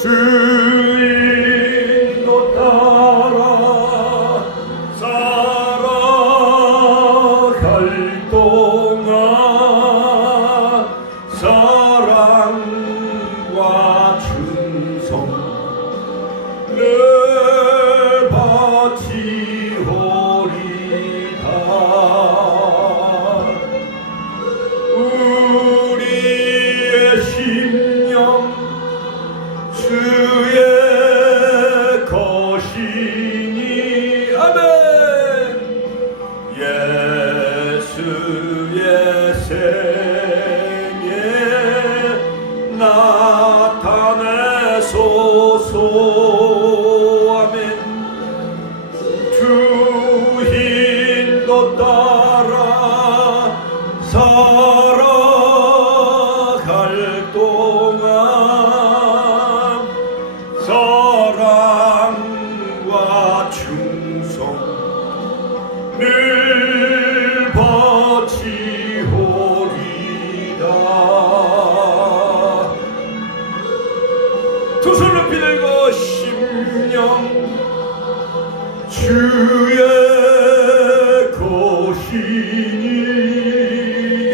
주인도 따라 살아갈 동안 사랑과 충성을 바치오리다. 우리의 심령 주의 것이니. 아멘. 예수의 생애 나타내소서. 아멘. 주 인도 따라 살아갈 동안 사랑과 충성을 바치오리다. 두 손을 비들고 심령 주의 것이니.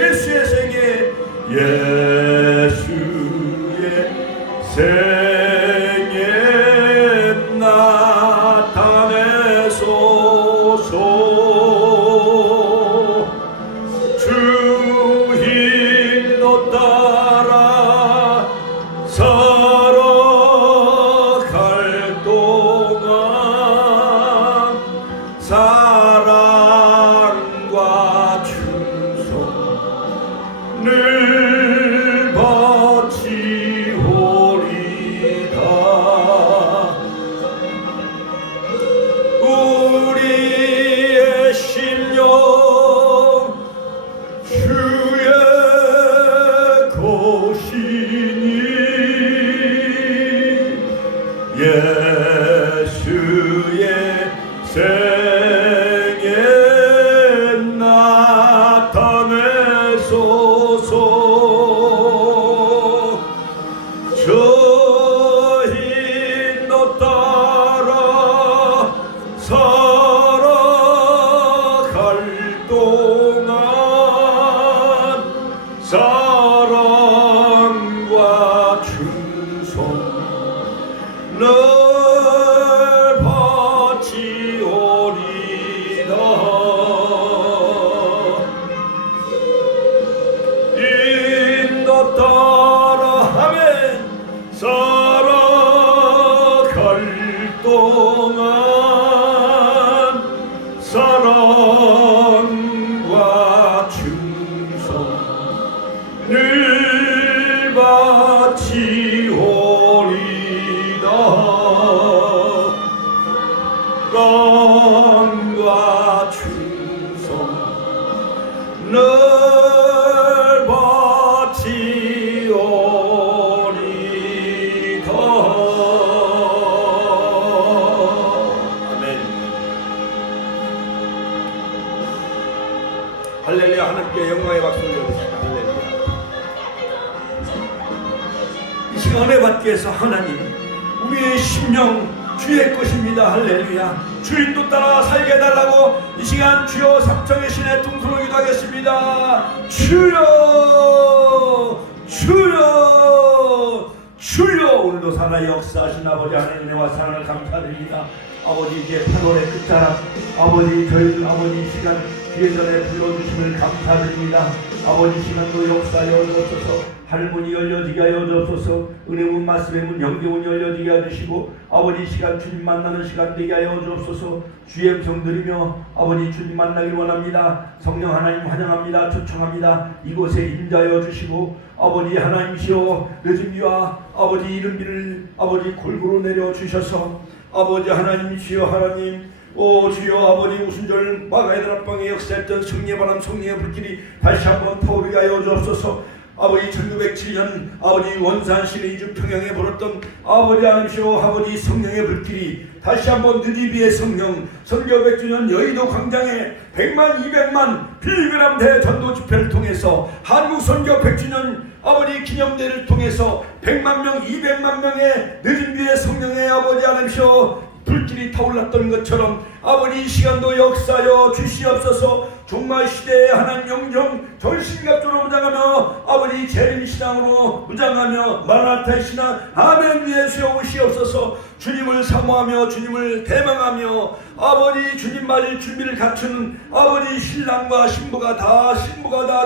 예수의 생애 예수의 생애 나타내소서. 주 인도 따라 살아갈 동안 사랑과 충성을 바치오리다. 우리의 심령 주의 것이니. 예수의 생애 나타내소서. 저 인도 따라 살아갈 동안 사랑과 충성을 바치오리다. 인도 따라 하면 살아갈 동안 사랑과 충성을 바치오리다. 사랑과 충성을 바치오리다. 아멘. 할렐루야. 하나님께 영광의 박수를 드립니다. 할렐루야. 이 시간 은혜 받기 위해서 하나님 우리의 심령 주의 것입니다. 할렐루야. 주인도 따라 살게 해달라고 이 시간 주여 삼청의 신의 통수로 기도하겠습니다. 주여 주여 주여. 오늘도 살아 역사하신 아버지 하나님의 은혜와 사랑을 감사드립니다. 아버지 이제 8월의 끝자락 아버지 저희들 아버지 이 시간 주의 전에 불러주심을 감사드립니다. 아버지 시간도 역사하여 주옵소서. 할문이 열려지게 하여 주옵소서. 은혜문 말씀의 문 영계문이 열려지게 해주시고 아버지 시간 주님 만나는 시간 되게 하여 주옵소서. 주의 음성 들으며 아버지 주님 만나길 원합니다. 성령 하나님 환영합니다. 초청합니다. 이곳에 임자하여 주시고 아버지 하나님이시여 늦은 비와 아버지 이른 비를 아버지 골고루 내려주셔서 아버지 하나님이시여 하나님 오 주여 아버지 우순절 마가의 다락방에 역사했던 성령의 바람 성령의 불길이 다시 한번 타오르게 하여 주옵소서. 아버지 1907년 아버지 원산 시리즈 평양에 벌었던 아버지 하나님이시오 아버지 성령의 불길이 다시 한번 느디비의 성령 선교 100주년 여의도 광장에 100만 200만 빌그람 대전도 집회를 통해서 한국 선교 100주년 아버지 기념대를 통해서 100만 명, 200만 명의 늦은 뒤에 성령의 아버지 하나님이시여 불길이 타올랐던 것처럼 아버지 이 시간도 역사여 주시옵소서. 종말 시대에 하나님 영정 전신갑주로 무장하며 아버지 재림 신앙으로 무장하며 마라나타의 신앙 아멘 위에 세우시옵소서. 주님을 사모하며 주님을 대망하며 아버지 주님 맞을 준비를 갖추는 아버지 신랑과 신부가 다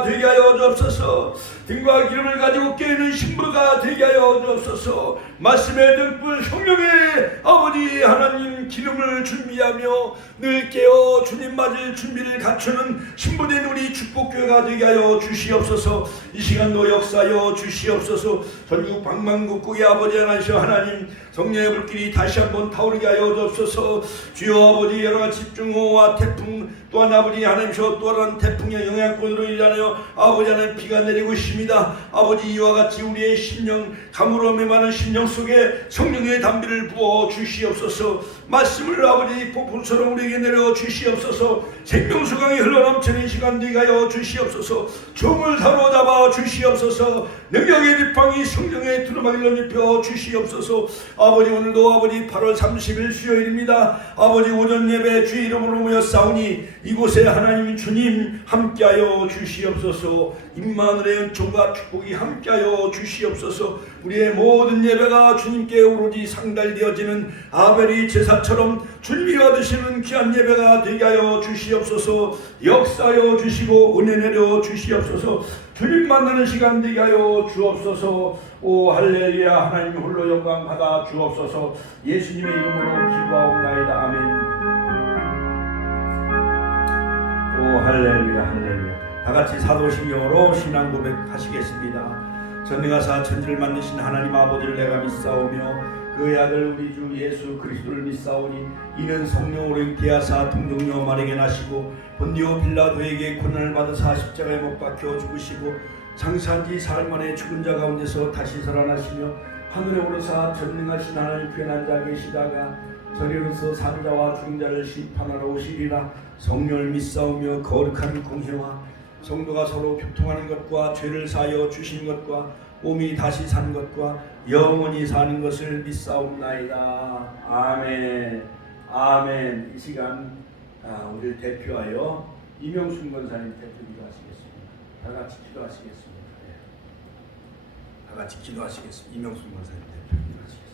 되게 하여 주옵소서. 등과 기름을 가지고 깨는 신부가 되게 하여 주옵소서. 말씀의 등불 성령의 아버지 하나님 기름을 준비하며 늘 깨어 주님 맞을 준비를 갖추는 신부된 우리 축복교회가 되게 하여 주시옵소서. 이 시간도 역사여 주시옵소서. 전국 방방곡곡의 아버지 하나님 성령의 불길이 다시 한번 타오르게 하여 주옵소서. 주여 아버지 여러가지 집중호우와 태풍 또한 아버지 하나님이시여 또 다른 태풍의 영향권으로 일하여 아버지 하나님 비가 내리고 있습니다. 아버지 이와 같이 우리의 심령 감으로 메마른 심령 속에 성령의 담비를 부어 주시옵소서. 말씀을 아버지 폭풍처럼 우리에게 내려 주시옵소서. 생명수강이 흘러넘치는 시간 되게 하여 주시옵소서. 종을 사로잡아 주시옵소서. 능력의 지팡이 성령의 두루마기를 입혀 주시옵소서. 아버지 오늘도 아버지 8월 30일 수요일입니다. 아버지 오전 예배 주의 이름으로 모여 싸우니 이곳에 하나님 주님 함께하여 주시옵소서. 임마누엘의 은총과 축복이 함께하여 주시옵소서. 우리의 모든 예배가 주님께 오로지 상달되어지는 아벨이 제사처럼 주님이 받으시는 귀한 예배가 되게 하여 주시옵소서. 역사하여 주시고 은혜 내려 주시옵소서. 주님 만나는 시간 되게 하여 주옵소서. 오 할렐루야. 하나님 홀로 영광 받아 주옵소서. 예수님의 이름으로 기도하옵나이다. 아멘. 오 할렐루야 할렐루야. 다같이 사도신경으로 신앙 고백하시겠습니다. 전능하사 천지를 만드신 하나님 아버지를 내가 믿사오며 그의 아들 우리 주 예수 그리스도를 믿사오니 이는 성령으로 잉태하사 동정녀 마리아에게 나시고 본디오 빌라도에게 고난을 받으사 십자가에 못 박혀 죽으시고 장사한 지 사흘 만에 죽은 자 가운데서 다시 살아나시며 하늘에 오르사 전능하신 하나님 편한 자 계시다가 저리로서 산자와 죽은 자를 심판하러 오시리라. 성령을 믿사오며 거룩한 공회와 성도가 서로 교통하는 것과 죄를 사하여 주신 것과 몸이 다시 산 것과 영원히 사는 것을 믿사옵나이다. 아멘. 아멘. 이 시간 우리를 대표하여 이명순 권사님 대표 기도하시겠습니다. 다 같이 기도하시겠습니다. 네. 다 같이 기도하시겠습니다. 이명순 권사님 대표 기도하시겠습니다.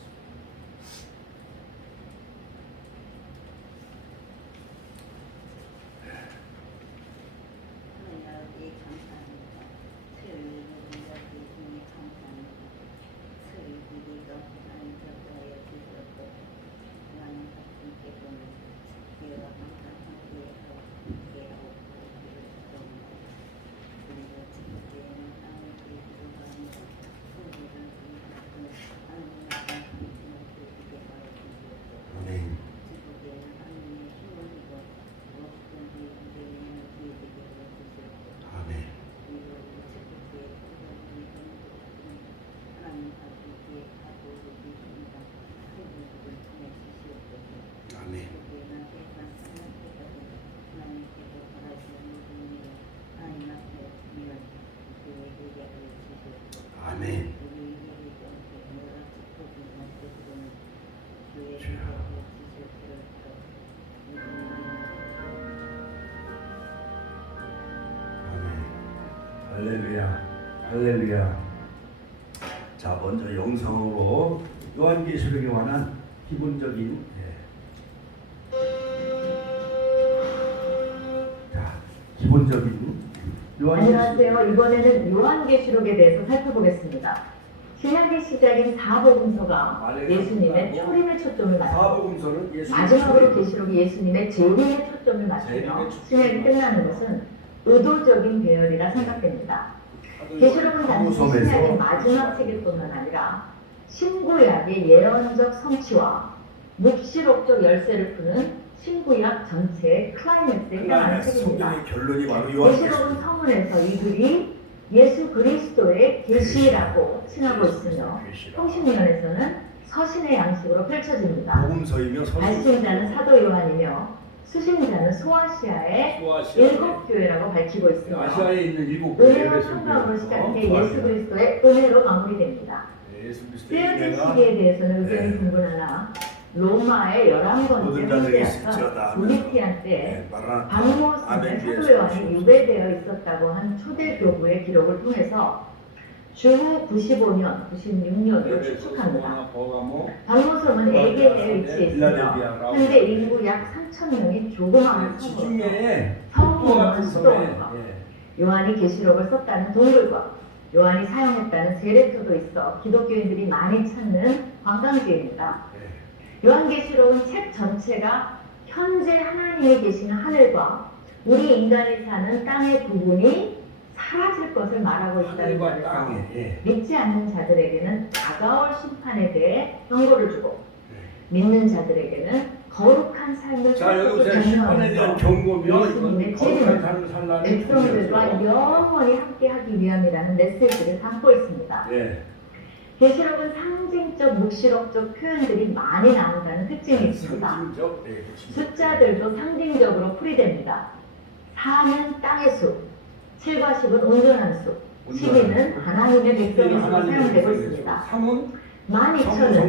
아멘. 할렐루야, 할렐루야. 자, 먼저 영성으로 요한계시록에 관한 기본적인 안녕하세요. 이번에는 요한계시록에 대해서 살펴보겠습니다. 신약의 시작인 사복음서가 예수님의 초림의 초점을 맞추고 마지막으로 계시록이 예수님의 재림의 초점을 맞추며 신약이 끝나는 것은 의도적인 배열이라 생각됩니다. 계시록은 단지 신약의 마지막 책일 뿐만 아니라 신구약의 예언적 성취와 묵시록적 열쇠를 푸는 신구약 전체의 클라이맥스에 해당하는 책입니다. 계시록은 서문에서 이 글이 예수 그리스도의 계시라고 칭하고 있으며 통신문에서는 서신의 양식으로 펼쳐집니다. 발신자는 사도 요한이며 수신자는 소아시아의 소아시아에 7교회라고 밝히고 있습니다. 아시아에 있는 7교회 은혜와 평강으로 시작해 예수 그리스도의 은혜로 마무리됩니다. 예수 그리스도의 쓰여진 은혜가 시기에 대해서는 의견이 네. 분분하나 로마의 11번째 모든 자들에게 황제였던 십자가다 도미티안 때 말하는 박모스는 아멘 사도 주의 요한이 소식. 유배되어 있었다고 한 초대 교부의 기록을 통해서 주후 95년, 96년으로 추측합니다. 박모섬은 에게에 위치해 있으며 현재 인구 약 3,000명이 조그마한 섬으로 지중해에 성공한 수도원과 요한이 계시록을 썼다는 동굴과 요한이 사용했다는 세례토도 있어 기독교인들이 많이 찾는 관광지입니다. 요한계시록은 책 전체가 현재 하나님이 계시는 하늘과 우리 인간이 사는 땅의 부분이 사라질 것을 말하고 있다는 점에서 믿지 않는 자들에게는 다가올 심판에 대해 경고를 주고 믿는 자들에게는 거룩한 삶을 자, 여기서 살고 심판에 대한 경고며 예수님의 거룩한 삶을 살라는 백성들과 영원히 함께하기 위함이라는 메시지를 담고 있습니다. 계시록은 상징적, 묵시록적 표현들이 많이 나온다는 특징이 있습니다. 숫자들도 상징적으로 풀이됩니다. 4는 땅의 수, 7과 10은 온전한 수, 12는 하나님의 백성의 수로 사용되고 있습니다. 12,000은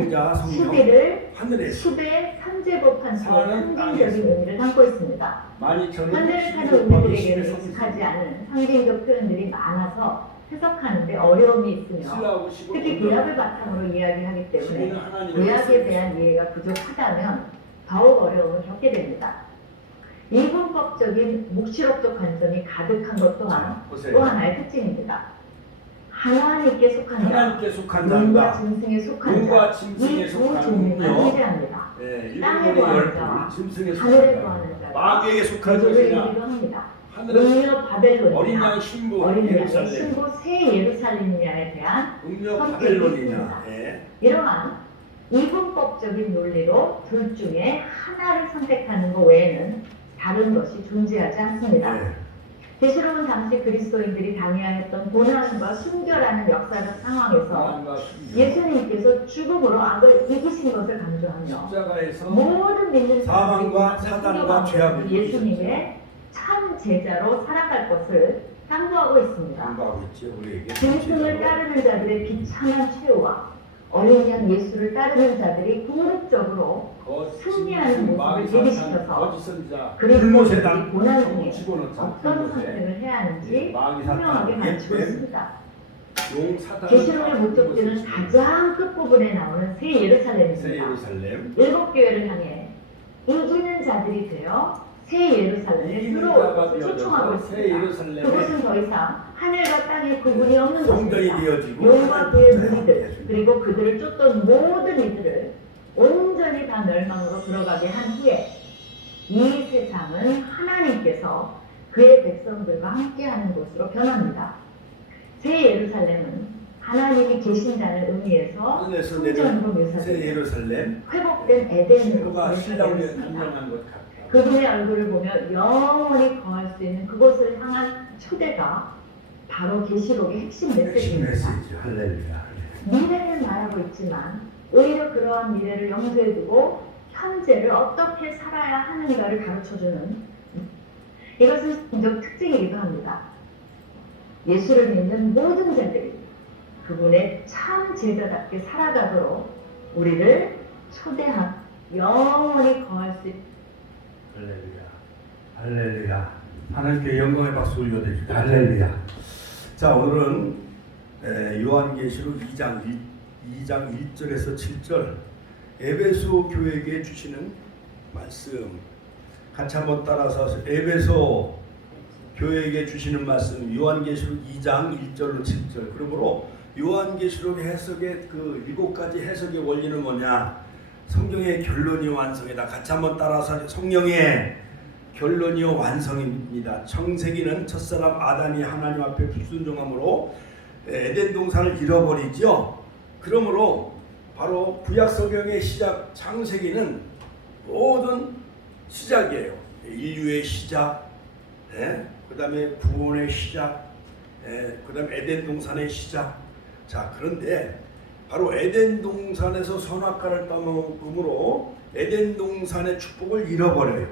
11을 하늘에 10의 3제곱한 수로 사는 상징적인 의미를 담고 있습니다. 하늘을 타는 우리들에게는 익숙하지 않은 상징적 표현들이 많아서 해석하는데 어려움이 있으며 특히 구약을 바탕으로 이야기하기 때문에 구약에 대한 이해가 부족하다면 더욱 어려움을 겪게 됩니다. 이분법적인 묵시록적 관점이 가득한 것 또한 또 하나의 특징입니다. 하나님께 속한 자, 눈과 짐승에 속한 자, 이 두 종류가 존재합니다. 땅에 거하는 자와 하늘에 거하는 자, 마귀에게 속한 그들을 것이냐 얘기도 합니다. 하늘에 음녀 바벨론이냐, 어린 양 신부 어린 양의 예루살렘 신부 새 예루살렘이냐에 대한 음녀 선택이 바벨론이냐 있습니다. 이러한 이분법적인 논리로 둘 중에 하나를 선택하는 것 외에는 다른 것이 존재하지 않습니다. 계시록은 당시 그리스도인들이 당해하였던 고난과 순결하는 역사적 상황에서 예수님께서 죽음으로 악을 이기신 것을 강조하며 십자가에서 모든 믿는 사망과 사람들이 사단과 죄악을 예수님의 참 제자로 살아갈 것을 당부하고 있습니다. 강구하고 있지 우리에게 짐승을 따르는 자들의 비참한 최후와 어린 양 예수를 따르는 자들이 궁극적으로 승리하는 모습을 예비시켜서 그리스도인들이 고난 중에 어떤 선택을 해야 하는지 분명하게 가르치고 있습니다. 계시록의 목적지는 가장 끝부분에 나오는 새 예루살렘입니다. 7교회를 향해 이기는 자들이 되어 새 예루살렘에 들어올 것을 초청하고 있습니다. 그것은 더 이상 하늘과 땅의 구분이 없는 곳입니다. 용과 그의 무리들 그리고 그들을 쫓던 모든 이들을 온전히 다 멸망으로 들어가게 한 후에 이 세상은 하나님께서 그의 백성들과 함께하는 곳으로 변합니다. 새 예루살렘은 하나님이 계신다는 의미에서 성전으로 묘사됩니다. 회복된 에덴으로 묘사되었습니다. 그분의 얼굴을 보며 영원히 거할 수 있는 그곳을 향한 초대가 바로 계시록의 핵심 메시지입니다. 미래를 말하고 있지만 오히려 그러한 미래를 염두에 두고 현재를 어떻게 살아야 하는가를 가르쳐주는 이것은 신적 특징이기도 합니다. 예수를 믿는 모든 자들이 그분의 참 제자답게 살아가도록 우리를 초대한 영원히 거할 수 있는 할렐루야. 할렐루야. 하나님께 영광의 박수 올려드립니다. 할렐루야. 자, 오늘은 요한계시록 2장 1절에서 7절 에베소 교회에게 주시는 말씀 같이 한번 따라서 에베소 교회에게 주시는 말씀 요한계시록 2장 1절로 7절. 그러므로 요한계시록 해석의 그 7가지 해석의 원리는 뭐냐? 성경의 결론이 완성이다. 같이 한번 따라서 성령의 결론이 완성입니다. 청세기는 첫사람 아담이 하나님 앞에 불순종함으로 에덴 동산을 잃어버리죠. 그러므로 바로 구약 성경의 시작 창세기는 모든 시작이에요. 인류의 시작, 그 다음에 구원의 시작, 그 다음에 에덴 동산의 시작. 자, 그런데 바로 에덴 동산에서 선악과를 따먹음으로 에덴 동산의 축복을 잃어버려요.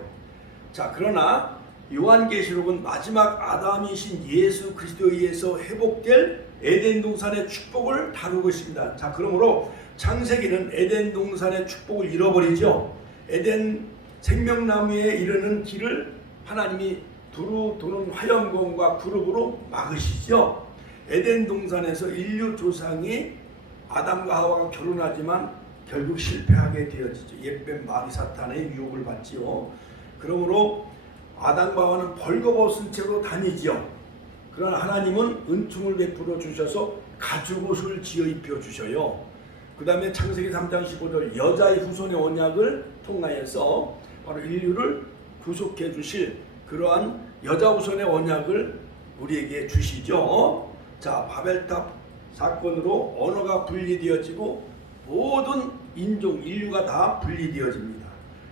자, 그러나 요한계시록은 마지막 아담이신 예수 그리스도에 의해서 회복될 에덴 동산의 축복을 다루고 있습니다. 자, 그러므로 창세기는 에덴 동산의 축복을 잃어버리죠. 에덴 생명나무에 이르는 길을 하나님이 두루 도는 화염검과 그룹으로 막으시죠. 에덴 동산에서 인류 조상이 아담과 하와가 결혼하지만 결국 실패하게 되어지죠. 옛뱀 마귀 사탄의 유혹을 받지요. 그러므로 아담과 하와는 벌거벗은 채로 다니지요. 그러나 하나님은 은총을 베풀어 주셔서 가죽옷을 지어 입혀 주셔요. 그 다음에 창세기 3장 15절 여자의 후손의 언약을 통하여서 바로 인류를 구속해 주실 그러한 여자 후손의 언약을 우리에게 주시죠. 자, 바벨탑 사건으로 언어가 분리되어지고 모든 인종, 인류가 다 분리되어집니다.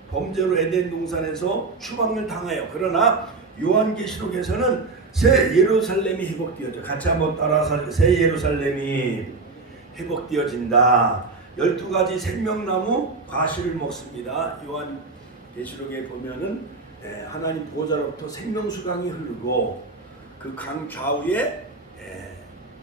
범죄로 에덴 동산에서 추방을 당하여 그러나 요한계시록에서는 새 예루살렘이 회복되어져. 같이 한번 따라서 새 예루살렘이 회복되어진다. 12가지 생명나무 과실을 먹습니다. 요한계시록에 보면은 하나님 보좌로부터 생명수강이 흐르고 그 강 좌우에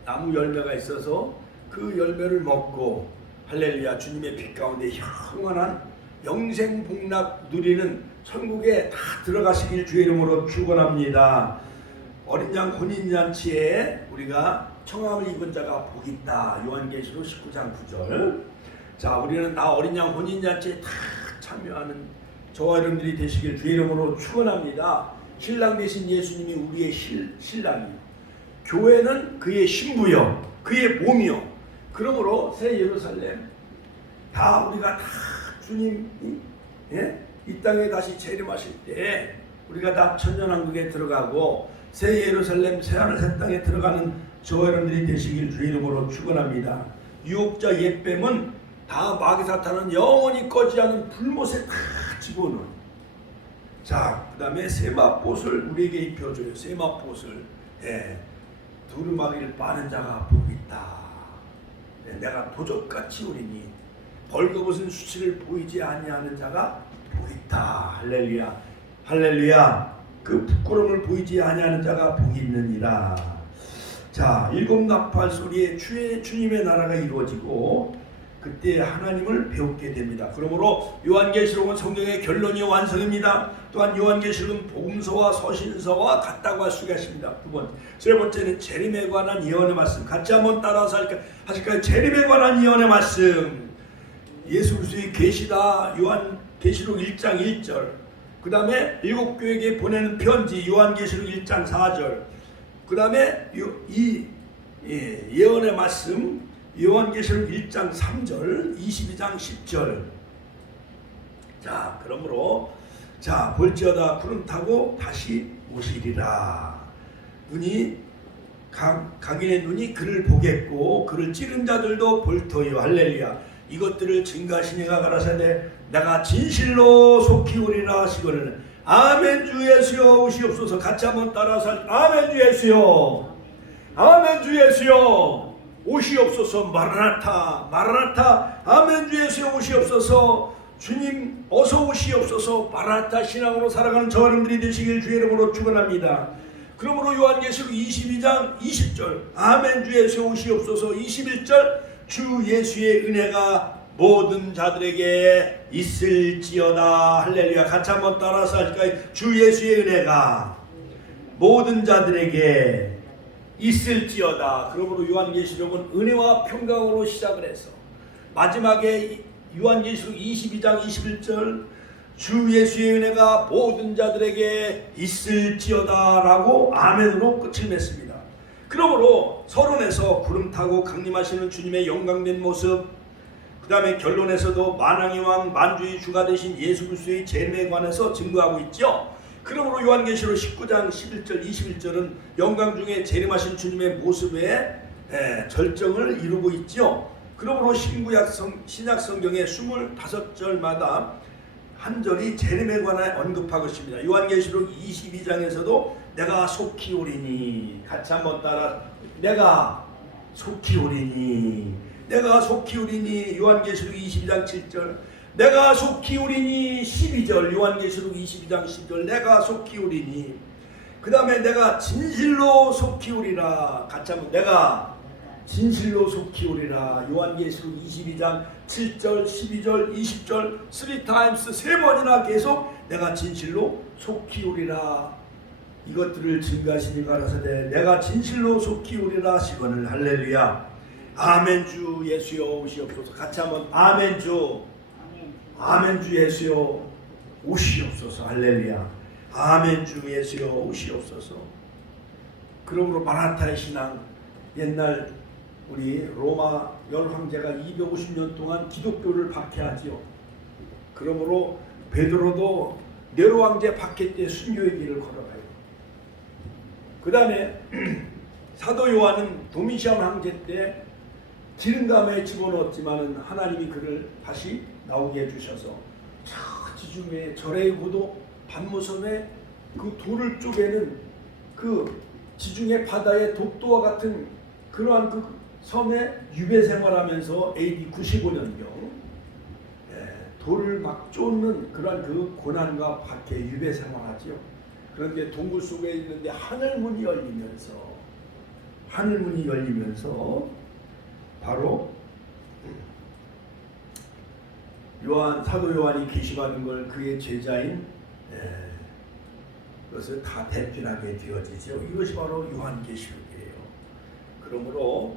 나무 열매가 있어서 그 열매를 먹고 할렐루야 주님의 빛 가운데 영원한 영생복락 누리는 천국에 다 들어가시길 주의 이름으로 축원합니다. 어린 양 혼인잔치에 우리가 청함을 입은 자가 복이 있다. 요한계시록 19장 9절. 자, 우리는 나 어린 양 혼인잔치에 다 참여하는 저와 여러분들이 되시길 주의 이름으로 축원합니다. 신랑 되신 예수님이 우리의 신랑이요. 교회는 그의 신부요, 그의 몸이요. 그러므로 새 예루살렘 다 우리가 다 주님이 이 땅에 다시 재림하실 때 우리가 다 천년왕국에 들어가고 새 예루살렘 새하늘 새 땅에 들어가는 저와 여러분들이 되시길 주의 이름으로 축원합니다. 유혹자 옛뱀은 다 마귀 사탄은 영원히 꺼지지 않은 불못에 다 집어넣어요. 자, 그 다음에 세마포옷을 우리에게 입혀줘요. 세마포옷을. 두루마기를 빠는 자가 복이 있다. 내가 도적같이 오리니 벌거벗은 수치를 보이지 아니하는 자가 복이 있다. 할렐루야. 할렐루야. 그 부끄러움을 보이지 아니하는 자가 복이 있느니라. 자, 일곱 나팔 소리에 주님의 나라가 이루어지고 그때 하나님을 배우게 됩니다. 그러므로 요한계시록은 성경의 결론이 완성입니다. 또한 요한계시록은 복음서와 서신서와 같다고 할 수가 있습니다. 세 번째는 재림에 관한 예언의 말씀. 같이 한번 따라서 하실까요? 재림에 관한 예언의 말씀. 예수 그리스도의 계시다. 요한계시록 1장 1절. 그 다음에 일곱 교회에게 보내는 편지. 요한계시록 1장 4절. 그 다음에 이 예언의 말씀. 요한계시록 1장 3절, 22장 10절. 자, 그러므로 자, 볼지어다 구름 타고 다시 오시리라. 각인의 눈이 그를 보겠고 그를 찌른 자들도 볼 터이요. 할렐루야. 이것들을 증거하신 이가 가라사대 내가 진실로 속히 오리라 하시거늘. 아멘 주 예수여 오시옵소서. 같이 한번 따라서 아멘 주 예수여. 아멘 주 예수여. 오시옵소서. 마라나타 마라나타. 아멘 주 예수여 오시옵소서. 주님 어서 오시옵소서. 마라나타 신앙으로 살아가는 저와 여러분들이 되시길 주의 이름으로 축원합니다. 그러므로 요한계시록 22장 20절 아멘 주 예수여 오시옵소서. 21절 주 예수의 은혜가 모든 자들에게 있을지어다. 할렐루야. 같이 한번 따라서 할까요? 주 예수의 은혜가 모든 자들에게 있을지어다. 그러므로 요한계시록은 은혜와 평강으로 시작을 해서 마지막에 요한계시록 22장 21절 주 예수의 은혜가 모든 자들에게 있을지어다 라고 아멘으로 끝을 맺습니다. 그러므로 서론에서 구름 타고 강림하시는 주님의 영광된 모습, 그 다음에 결론에서도 만왕의 왕 만주의 주가 되신 예수 그리스도의 재림에 관해서 증거하고 있죠. 그러므로 요한계시록 19장 11절 21절은 영광 중에 재림하신 주님의 모습에 절정을 이루고 있죠. 그러므로 신약 성경의 25절마다 한 절이 재림에 관해 언급하고 있습니다. 요한계시록 22장에서도 내가 속히 오리니. 같이 한번 따라 내가 속히 오리니. 내가 속히 오리니. 요한계시록 22장 7절 내가 속히 우리니 12절 요한계시록 22장 12절 내가 속히 우리니 그 다음에 내가 진실로 속히 우리라 같이 한번 내가 진실로 속히 우리라 요한계시록 22장 7절 12절 20절 3times 3번이나 계속 내가 진실로 속히 우리라 이것들을 증가하시니 가라사대 내가 진실로 속히 우리라 하시거늘 할렐루야 아멘 주 예수여 오시옵소서 같이 한번 아멘 주 아멘 주 예수여 오시옵소서 할렐루야 아멘 주 예수여 오시옵소서. 그러므로 마라타의 신앙 옛날 우리 로마 열황제가 250년 동안 기독교를 박해하지요. 그러므로 베드로도 네로 황제 박해 때 순교의 길을 걸어가요. 그 다음에 사도 요한은 도미시안 황제 때 기름감에 집어넣었지만은 하나님이 그를 다시 나오게 해주셔서 저 지중해 절의 고도 반모섬에 그 돌을 쪼개는 그 지중해 바다의 독도와 같은 그러한 그 섬에 유배 생활하면서 AD 95년경 돌을 막 쫓는 그러한 그 고난과 박해 유배 생활하지요. 그런데 동굴 속에 있는데 하늘문이 열리면서 바로 요한 사도 요한이 계시받은 걸 그의 제자인 그것을 다 대표하게 되어지죠. 이것이 바로 요한계시록이에요. 그러므로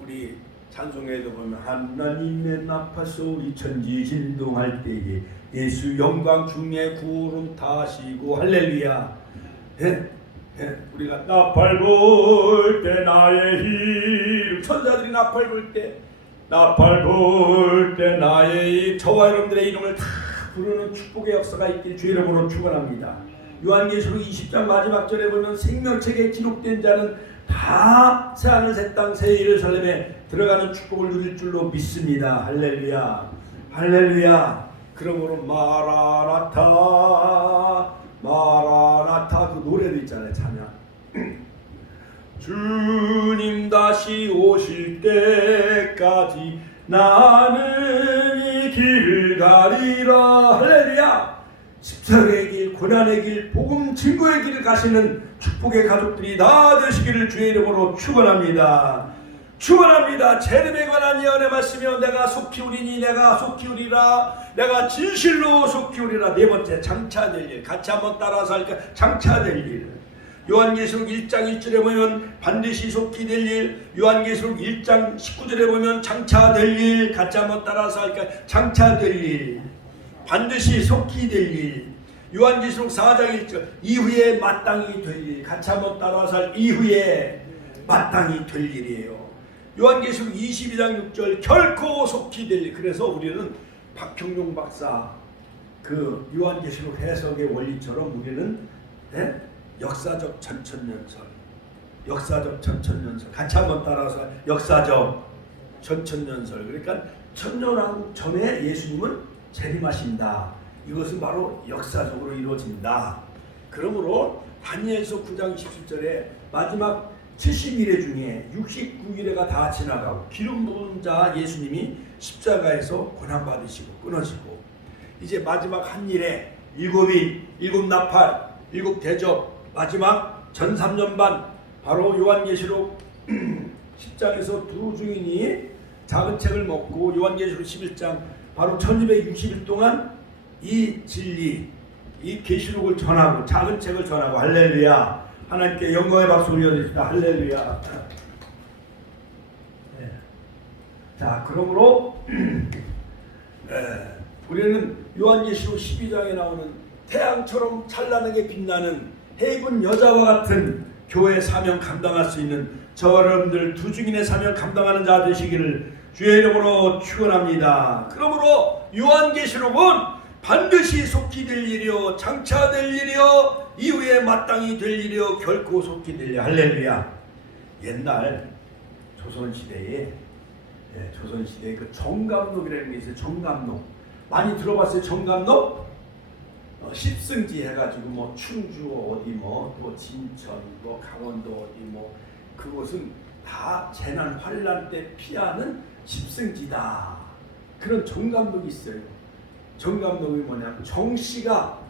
우리 찬송에도 보면 하나님의 나팔 소리 천지 진동할 때에 예수 영광 중에 구름 타시고 할렐루야. 우리가 나팔 불 때 나의 힘 천사들이 나팔 불 때 나의 힘 저와 여러분들의 이름을 다 부르는 축복의 역사가 있길 주의 이름으로 축원합니다. 요한계시록 20장 마지막 절에 보면 생명책에 기록된 자는 다 새하늘 새 땅 새 예루살렘에 들어가는 축복을 누릴 줄로 믿습니다. 할렐루야 할렐루야. 그러므로 마라나타 그 노래도 있잖아요. 찬양 주님 다시 오실 때까지 나는 이 길을 가리라. 할렐루야. 십자가의 길, 고난의 길, 복음 증거의 길을 가시는 축복의 가족들이 다 되시기를 주의 이름으로 축원합니다. 축원합니다. 제 이름에 관한 예언의 말씀이여 내가 속히 우리니 내가 속히 우리라 내가 진실로 속히 우리라. 네 번째 장차될 일 같이 한번 따라서 할까. 장차될 일 요한계시록 1장 1절에 보면 반드시 속히 될 일 요한계시록 1장 19절에 보면 장차될 일 같이 한번 따라서 할까. 장차될 일 반드시 속히 될 일 요한계시록 4장 1절 이후에 마땅히 될 일 같이 한번 따라서 할 이후에 마땅히 될 일이에요. 요한계시록 22장 6절 결코 속히 될 일. 그래서 우리는 박형룡 박사 그 요한계시록 해석의 원리처럼 우리는 역사적 전천년설 같이 한번 따라서 역사적 전천년설. 그러니까 천년왕 전에 예수님은 재림하신다. 이것은 바로 역사적으로 이루어진다. 그러므로 다니엘서 9장 27절에 마지막 70일의 중에 69일에가 다 지나가고 기름 부은 자 예수님이 십자가에서 고난받으시고 끊어지고 이제 마지막 한 일에 7일, 7나팔, 7대접 마지막 전 3년 반 바로 요한계시록 10장에서 두 증인이 작은 책을 먹고 요한계시록 11장 바로 1260일 동안 이 진리 이 계시록을 전하고 작은 책을 전하고 할렐루야. 하나님께 영광의 박수 올려드립니다. 할렐루야. 자, 그러므로 우리는 요한계시록 12장에 나오는 태양처럼 찬란하게 빛나는 해입은 여자와 같은 교회 사명 감당할 수 있는 저 여러분들 두 증인의 사명 감당하는 자 되시기를 주의 이름으로 축원합니다. 그러므로 요한계시록은 반드시 속히 될 일이요 장차될 일이요 이후에 마땅히 될 일이요 결코 속히 될 일. 할렐루야. 옛날 조선시대에 그 정감록이라는 게 있어요. 정감록 많이 들어봤어요? 정감록? 십승지 해가지고 뭐 충주 어디 뭐 또 진천 뭐 강원도 어디 뭐 그곳은 다 재난 환란 때 피하는 십승지다. 그런 정감독이 있어요. 정감독이 뭐냐면 정씨가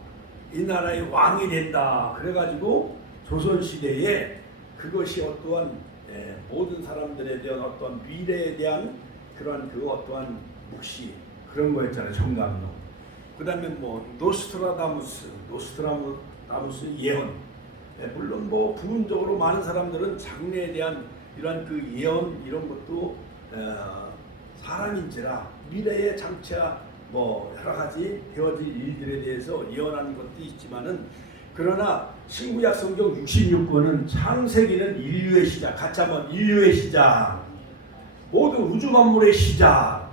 이 나라의 왕이 된다. 그래가지고 조선시대에 그것이 어떠한 모든 사람들에 대한 어떠한 미래에 대한 그러한 그 어떠한 묵시 그런 거였잖아요. 정감독. 그 다음에 뭐 노스트라다무스 예언. 물론 뭐 부분적으로 많은 사람들은 장래에 대한 이러한 그 예언 이런 것도 사람인지라 미래의 장차 뭐 여러 가지 되어질 일들에 대해서 예언하는 것도 있지만은 그러나 신구약 성경 66권은 창세기는 인류의 시작, 같이 한번 인류의 시작, 모든 우주 만물의 시작,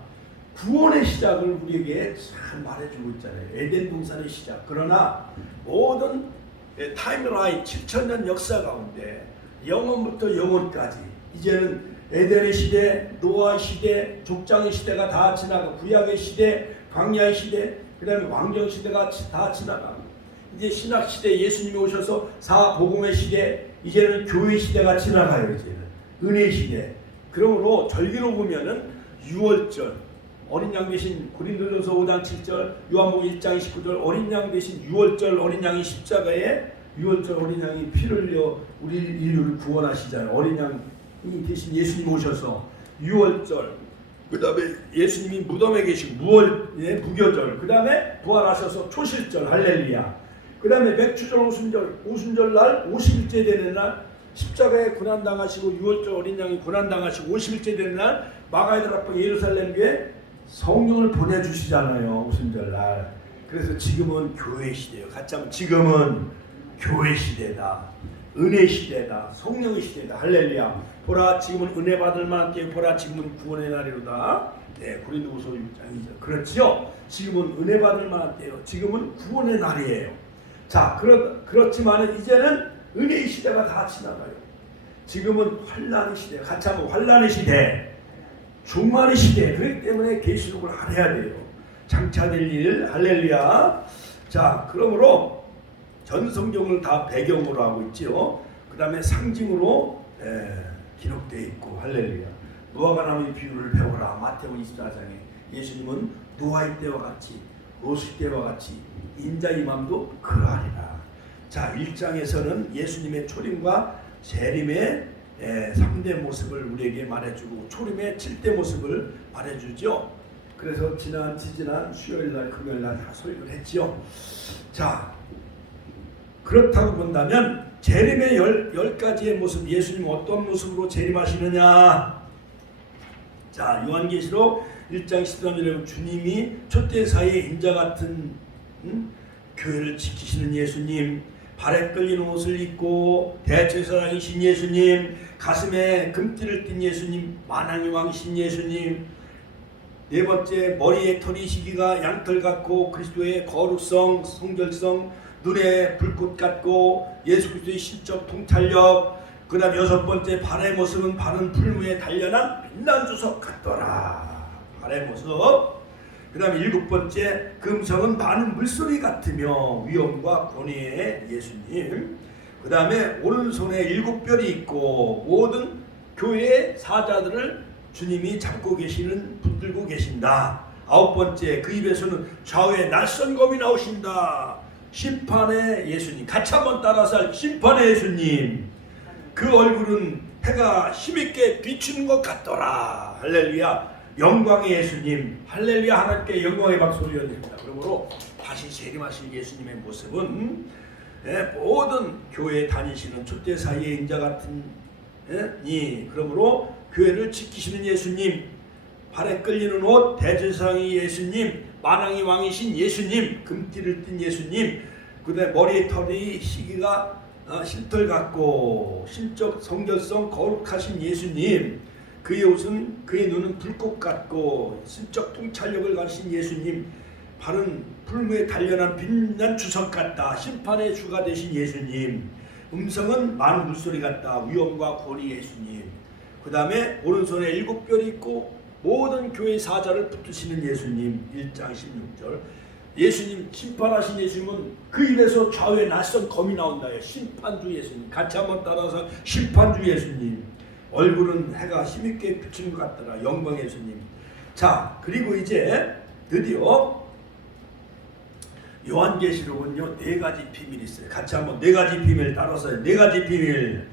구원의 시작을 우리에게 잘 말해주고 있잖아요. 에덴 동산의 시작. 그러나 모든 타임라인 7,000년 역사 가운데 영원부터 영원까지 이제는 에덴의 시대, 노아 시대, 족장의 시대가 다 지나가고 구약의 시대, 광야의 시대, 그 다음에 왕정 시대가 다 지나가고 이제 신학 시대 예수님이 오셔서 사복음의 시대, 이제는 교회 시대가 지나가요. 이제는 은혜 시대. 그러므로 절기로 보면은 6월절 어린 양 대신 고린도전서 5장 7절, 요한복음 1장 19절 어린 양 대신 6월절 어린 양이 십자가에 6월절 어린 양이 피를 흘려 우리 인류를 구원하시잖아요. 어린 양이 대신 예수님 오셔서 6월절, 그 다음에 예수님이 무덤에 계시고 무교절, 그 다음에 부활하셔서 초실절 할렐루야, 그 다음에 맥주절 오순절 날 50일째 되는 날 십자가에 고난당하시고 6월절 어린 양이 고난당하시고 50일째 되는 날 마가의들 앞에 예루살렘 교회 성령을 보내주시잖아요. 오순절 날. 그래서 지금은 교회 시대예요. 같이 하면 지금은 교회 시대다, 은혜 시대다, 성령의 시대다. 할렐루야. 보라 지금은 은혜 받을 만한 때, 보라 지금은 구원의 날이로다. 네, 고린도후서 6장이죠. 그렇지요. 지금은 은혜 받을 만한 때요. 지금은 구원의 날이에요. 자, 그렇지만 이제는 은혜의 시대가 다 지나가요. 지금은 환난의 시대. 같이 하면 환난의 시대, 종말의 시대. 그렇기 때문에 계시록을 알아야 돼요. 장차될 일. 할렐루야. 자, 그러므로 전 성경을 다 배경으로 하고 있지요. 그 다음에 상징으로 기록되어 있고. 할렐루야. 노아가 나무의 비유를 배워라. 마태복음 24장에 예수님은 노아의 때와 같이 롯의 때와 같이 인자 임함도 그러하리라. 자, 1장에서는 예수님의 초림과 재림의 3대 모습을 우리에게 말해주고 초림의 7대 모습을 말해주죠. 그래서 지지난 수요일날 금요일날 다 설교를 했죠. 자, 그렇다고 본다면 재림의 10가지의 모습, 예수님 어떤 모습으로 재림하시느냐. 자, 요한계시록 1장 13절에 주님이 촛대사의 인자 같은 교회를 지키시는 예수님, 발에 끌리는 옷을 입고 대제사장이신 예수님, 가슴에 금띠를 띤 예수님, 만왕의 왕이신 예수님, 네 번째 머리에 털이 시기가 양털 같고 그리스도의 거룩성, 성결성, 눈에 불꽃 같고 예수 그리스도의 신적 통찰력, 그 다음 여섯 번째 발의 모습은 바른 풀무에 단련한 빛난 주석 같더라. 발의 모습. 그 다음에 일곱 번째 금성은 많은 물소리 같으며 위엄과 권위의 예수님. 그 다음에 오른손에 7별이 있고 모든 교회의 사자들을 주님이 잡고 계시는 붙들고 계신다. 아홉 번째 그 입에서는 좌우에 낯선 검이 나오신다. 심판의 예수님. 같이 한번 따라서 심판의 예수님. 그 얼굴은 해가 힘있게 비추는 것 같더라. 할렐루야. 영광의 예수님. 할렐루야. 하나님께 영광의 박수를 드립니다. 그러므로 다시 재림하신 예수님의 모습은 모든 교회에 다니시는 촛대사의 인자 같은 그러므로 교회를 지키시는 예수님, 발에 끌리는 옷 대제사장의 예수님, 만왕의 왕이신 예수님, 금띠를 띤 예수님, 그다음에 머리에 털이 시기가 실털 같고 신적 성결성 거룩하신 예수님, 그의 옷은 그의 눈은 불꽃 같고 신적 통찰력을 가진 예수님, 발은 풀무에 단련한 빛난 주석 같다. 심판의 주가 되신 예수님, 음성은 많은 물소리 같다. 위엄과 권위 예수님. 그 다음에 오른손에 7별이 있고 모든 교회 사자를 붙드시는 예수님. 1장 16절. 예수님, 심판하신 예수님은 그 입에서 좌우에 낯선 검이 나온다요. 심판주 예수님. 같이 한번 따라서 심판주 예수님. 얼굴은 해가 힘있게 비치는 것 같더라. 영광 예수님. 자, 그리고 이제 드디어 요한계시록은요 4가지 비밀이 있어요. 같이 한번 4가지 비밀 따라서요. 4가지 비밀.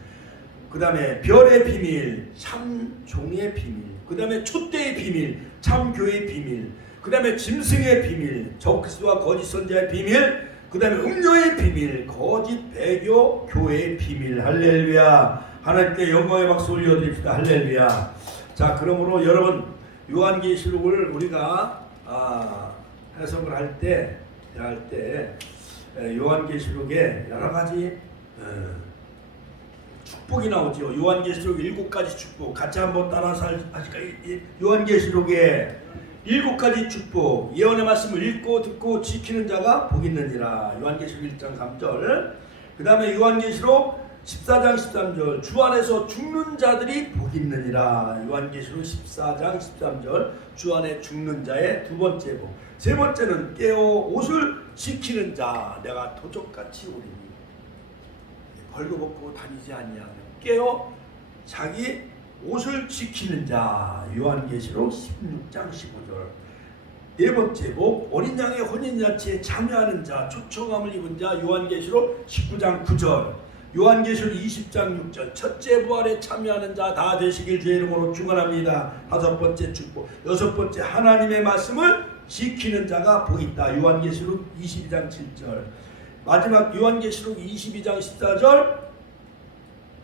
그 다음에 별의 비밀, 참 종의 비밀. 그 다음에 촛대의 비밀, 참 교회의 비밀. 그 다음에 짐승의 비밀, 적그리스도와 거짓 선지자의 비밀. 그 다음에 음료의 비밀, 거짓 배교 교회의 비밀. 할렐루야. 하나님께 영광의 박수 올려드립시다. 할렐루야. 자, 그러므로 여러분 요한계시록을 우리가 해석을 할 때 요한계시록에 여러 가지 축복이 나오죠. 요한계시록 7가지 축복 같이 한번 따라서 하실까요? 요한계시록에 7가지 축복, 예언의 말씀을 읽고 듣고 지키는 자가 복 있느니라. 요한계시록 1장 3절. 그 다음에 요한계시록 14장 13절, 주 안에서 죽는 자들이 복 있느니라. 요한계시록 14장 13절, 주 안에 죽는 자의 2번째 복. 3번째는 깨어 옷을 지키는 자, 내가 도적같이 오리니 벌거벗고 다니지 아니하며 깨어 자기 옷을 지키는 자. 요한계시록 16장 15절. 4번째 복, 어린 양의 혼인잔치에 참여하는 자, 초청함을 입은 자. 요한계시록 19장 9절. 요한계시록 20장 6절, 첫째 부활에 참여하는 자 다 되시길 주의 이름으로 축원합니다. 5번째 축복, 6번째 하나님의 말씀을 지키는 자가 복 있다. 요한계시록 22장 7절. 마지막 요한계시록 22장 14절,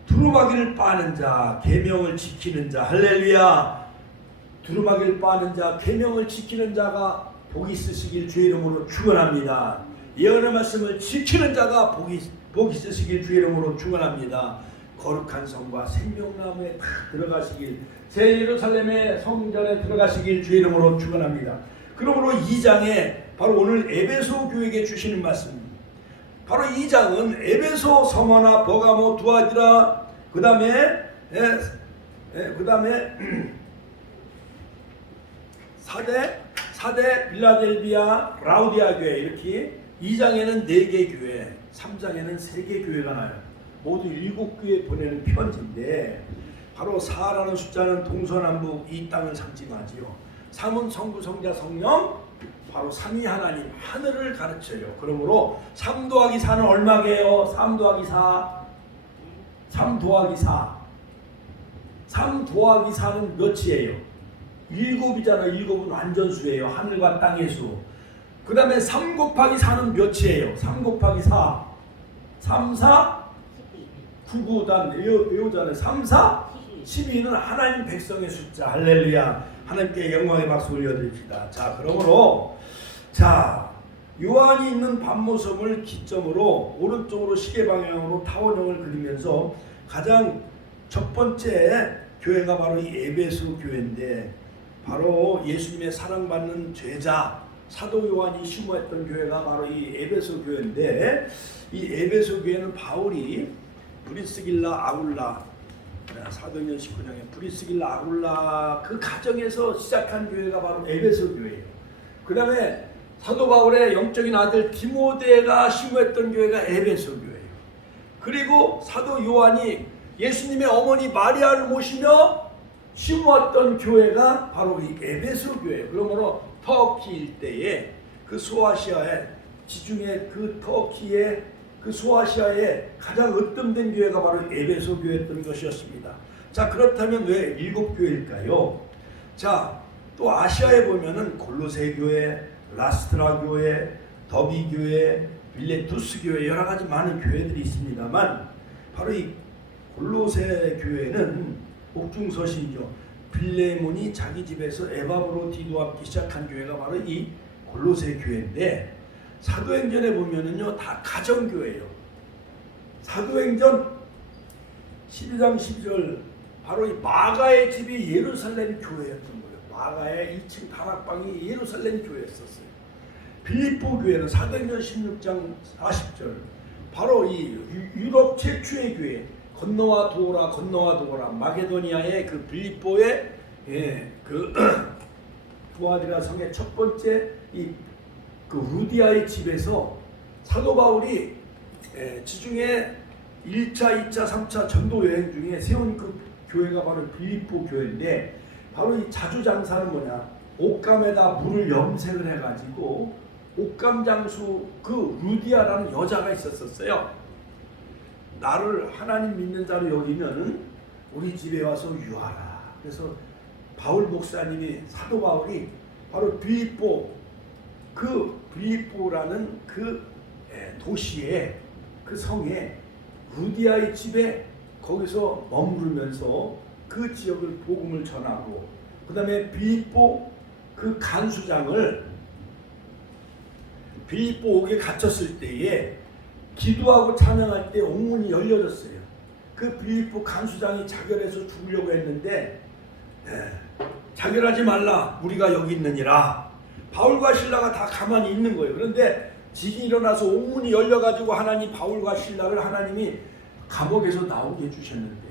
두루마기를 빠는 자, 계명을 지키는 자. 할렐루야. 두루마기를 빠는 자, 계명을 지키는 자가 복 있으시길 주의 이름으로 축원합니다. 예언의 말씀을 지키는 자가 복 있으시길 주의 이름으로 축원합니다. 거룩한 성과 생명나무에 다 들어가시길, 새 예루살렘의 성전에 들어가시길 주의 이름으로 축원합니다. 그러므로 2장에 바로 오늘 에베소 교회에게 주시는 말씀입니다. 바로 2장은 에베소, 서머나, 버가모, 두아디라, 그 다음에 사대, 빌라델비아, 라우디아 교회. 이렇게 2장에는 4개 교회, 3장에는 3개 교회가 나요. 모두 7교회 보내는 편지인데, 바로 4라는 숫자는 동서남북 이 땅을 상징하지요. 3은 성부, 성자, 성령, 바로 삼위 하나님, 하늘을 가르쳐요. 그러므로 3 더하기 4는 얼마게요? 3 더하기 4, 3 더하기 4, 3 더하기 4는 몇이에요? 7이잖아요. 7은 완전수예요. 하늘과 땅의 수. 그 다음에 3 곱하기 4는 몇이에요? 3 곱하기 4, 3, 4, 9, 9, 단 외우잖아요. 3, 4, 12는 하나님 백성의 숫자. 할렐루야. 하나님께 영광의 박수 올려드립시다. 자, 그러므로 요한이 있는 밤모섬을 기점으로 오른쪽으로 시계 방향으로 타원형을 그리면서 가장 첫 번째 교회가 바로 이 에베소 교회인데, 바로 예수님의 사랑받는 제자 사도 요한이 심호했던 교회가 바로 이 에베소 교회인데, 이 에베소 교회는 바울이 브리스길라 아굴라, 사도행전 19장에 브리스길라 아굴라 그 가정에서 시작한 교회가 바로 에베소 교회예요. 그 다음에 사도 바울의 영적인 아들 디모데가 심호했던 교회가 에베소 교회예요. 그리고 사도 요한이 예수님의 어머니 마리아를 모시며 심호했던 교회가 바로 이 에베소 교회예요. 그러므로 터키 일대에 그 소아시아에 지중해 그 터키의 그 소아시아에 가장 으뜸된 교회가 바로 에베소 교회였던 것이었습니다. 자, 그렇다면 왜 7교회일까요? 자, 또 아시아에 보면은 골로새 교회, 라스트라 교회, 더비 교회, 빌레투스 교회, 여러 가지 많은 교회들이 있습니다만, 바로 이 골로새 교회는 옥중서신이죠. 빌레몬이 자기 집에서 에바브로디도와 시작한 교회가 바로 이 골로새 교회인데, 사도행전에 보면은요 다 가정교회예요. 사도행전 12장 12절, 바로 이 마가의 집이 예루살렘 교회였던 거예요. 마가의 2층 다락방이 예루살렘 교회였었어요. 빌립보 교회는 사도행전 16장 40절, 바로 이 유럽 최초의 교회, 건너와 도오라 마게도니아의 그 빌립보의 그 두아디라 성의 첫 번째 그 루디아의 집에서 사도 바울이 지중해 1차, 2차, 3차 전도 여행 중에 세운 그 교회가 바로 빌립보 교회인데, 바로 이 자주장사는 뭐냐? 옷감에다 물을 염색을 해가지고 옷감 장수 그 루디아라는 여자가 있었어요. 나를 하나님 믿는 자로 여기면은 우리 집에 와서 유하라. 그래서 바울 목사님이 사도 바울이 바로 빌립보라는 그 도시에 그 성에 루디아의 집에 거기서 머무르면서 그 지역을 복음을 전하고 그 다음에 빌립보 그 간수장을 빌립보 옥에 갇혔을 때에 기도하고 찬양할 때 옥문이 열려졌어요. 그 빌립보 간수장이 자결해서 죽으려고 했는데 자결하지 말라 우리가 여기 있느니라. 바울과 실라가 다 가만히 있는 거예요. 그런데 지진이 일어나서 옥문이 열려가지고 하나님 바울과 실라를 하나님이 감옥에서 나오게 해주셨는데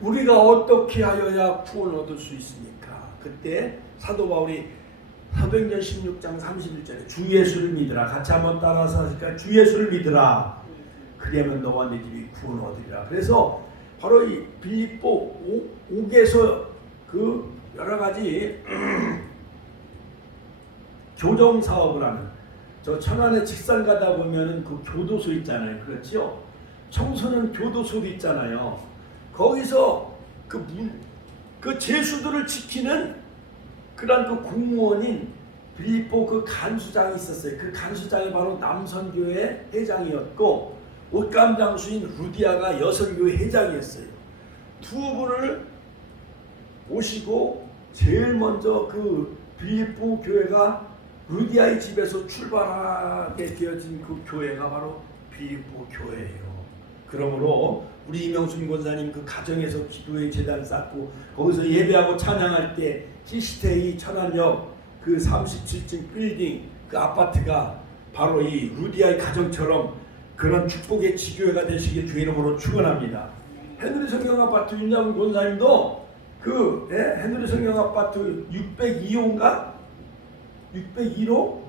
우리가 어떻게 하여야 구원을 얻을 수 있습니까? 그때 사도 바울이 사도행전 16장 31절에 주 예수를 믿으라. 같이 한번 따라서 하실까요? 주 예수를 믿으라. 그리하면 너와 네 집이 구원을 얻으리라. 그래서 바로 이 빌립보 옥에서 그 여러 가지 교정 사업을 하는 저 천안에 직산 가다 보면은 그 교도소 있잖아요. 그렇죠? 청소년 교도소도 있잖아요. 거기서 그 죄수들을 지키는 그런 그 공무원인 빌립보 그 간수장이 있었어요. 그 간수장이 바로 남선교회 회장이었고 옷감 장수인 루디아가 여선교회 회장이었어요. 두 분을 모시고 제일 먼저 그 빌립보 교회가 루디아의 집에서 출발하게 되어진 그 교회가 바로 빌립보 교회예요. 그러므로 우리 이명순 권사님 그 가정에서 기도의 재단 쌓고 거기서 예배하고 찬양할 때 키시테이 천안역 그 37층 빌딩 그 아파트가 바로 이 루디아의 가정처럼 그런 축복의 지교회가 되시길 주의 이름으로 축원합니다. 헤누리 성경 아파트 윤장훈 권사님도 그 헤누리 성경 아파트 602호인가 601호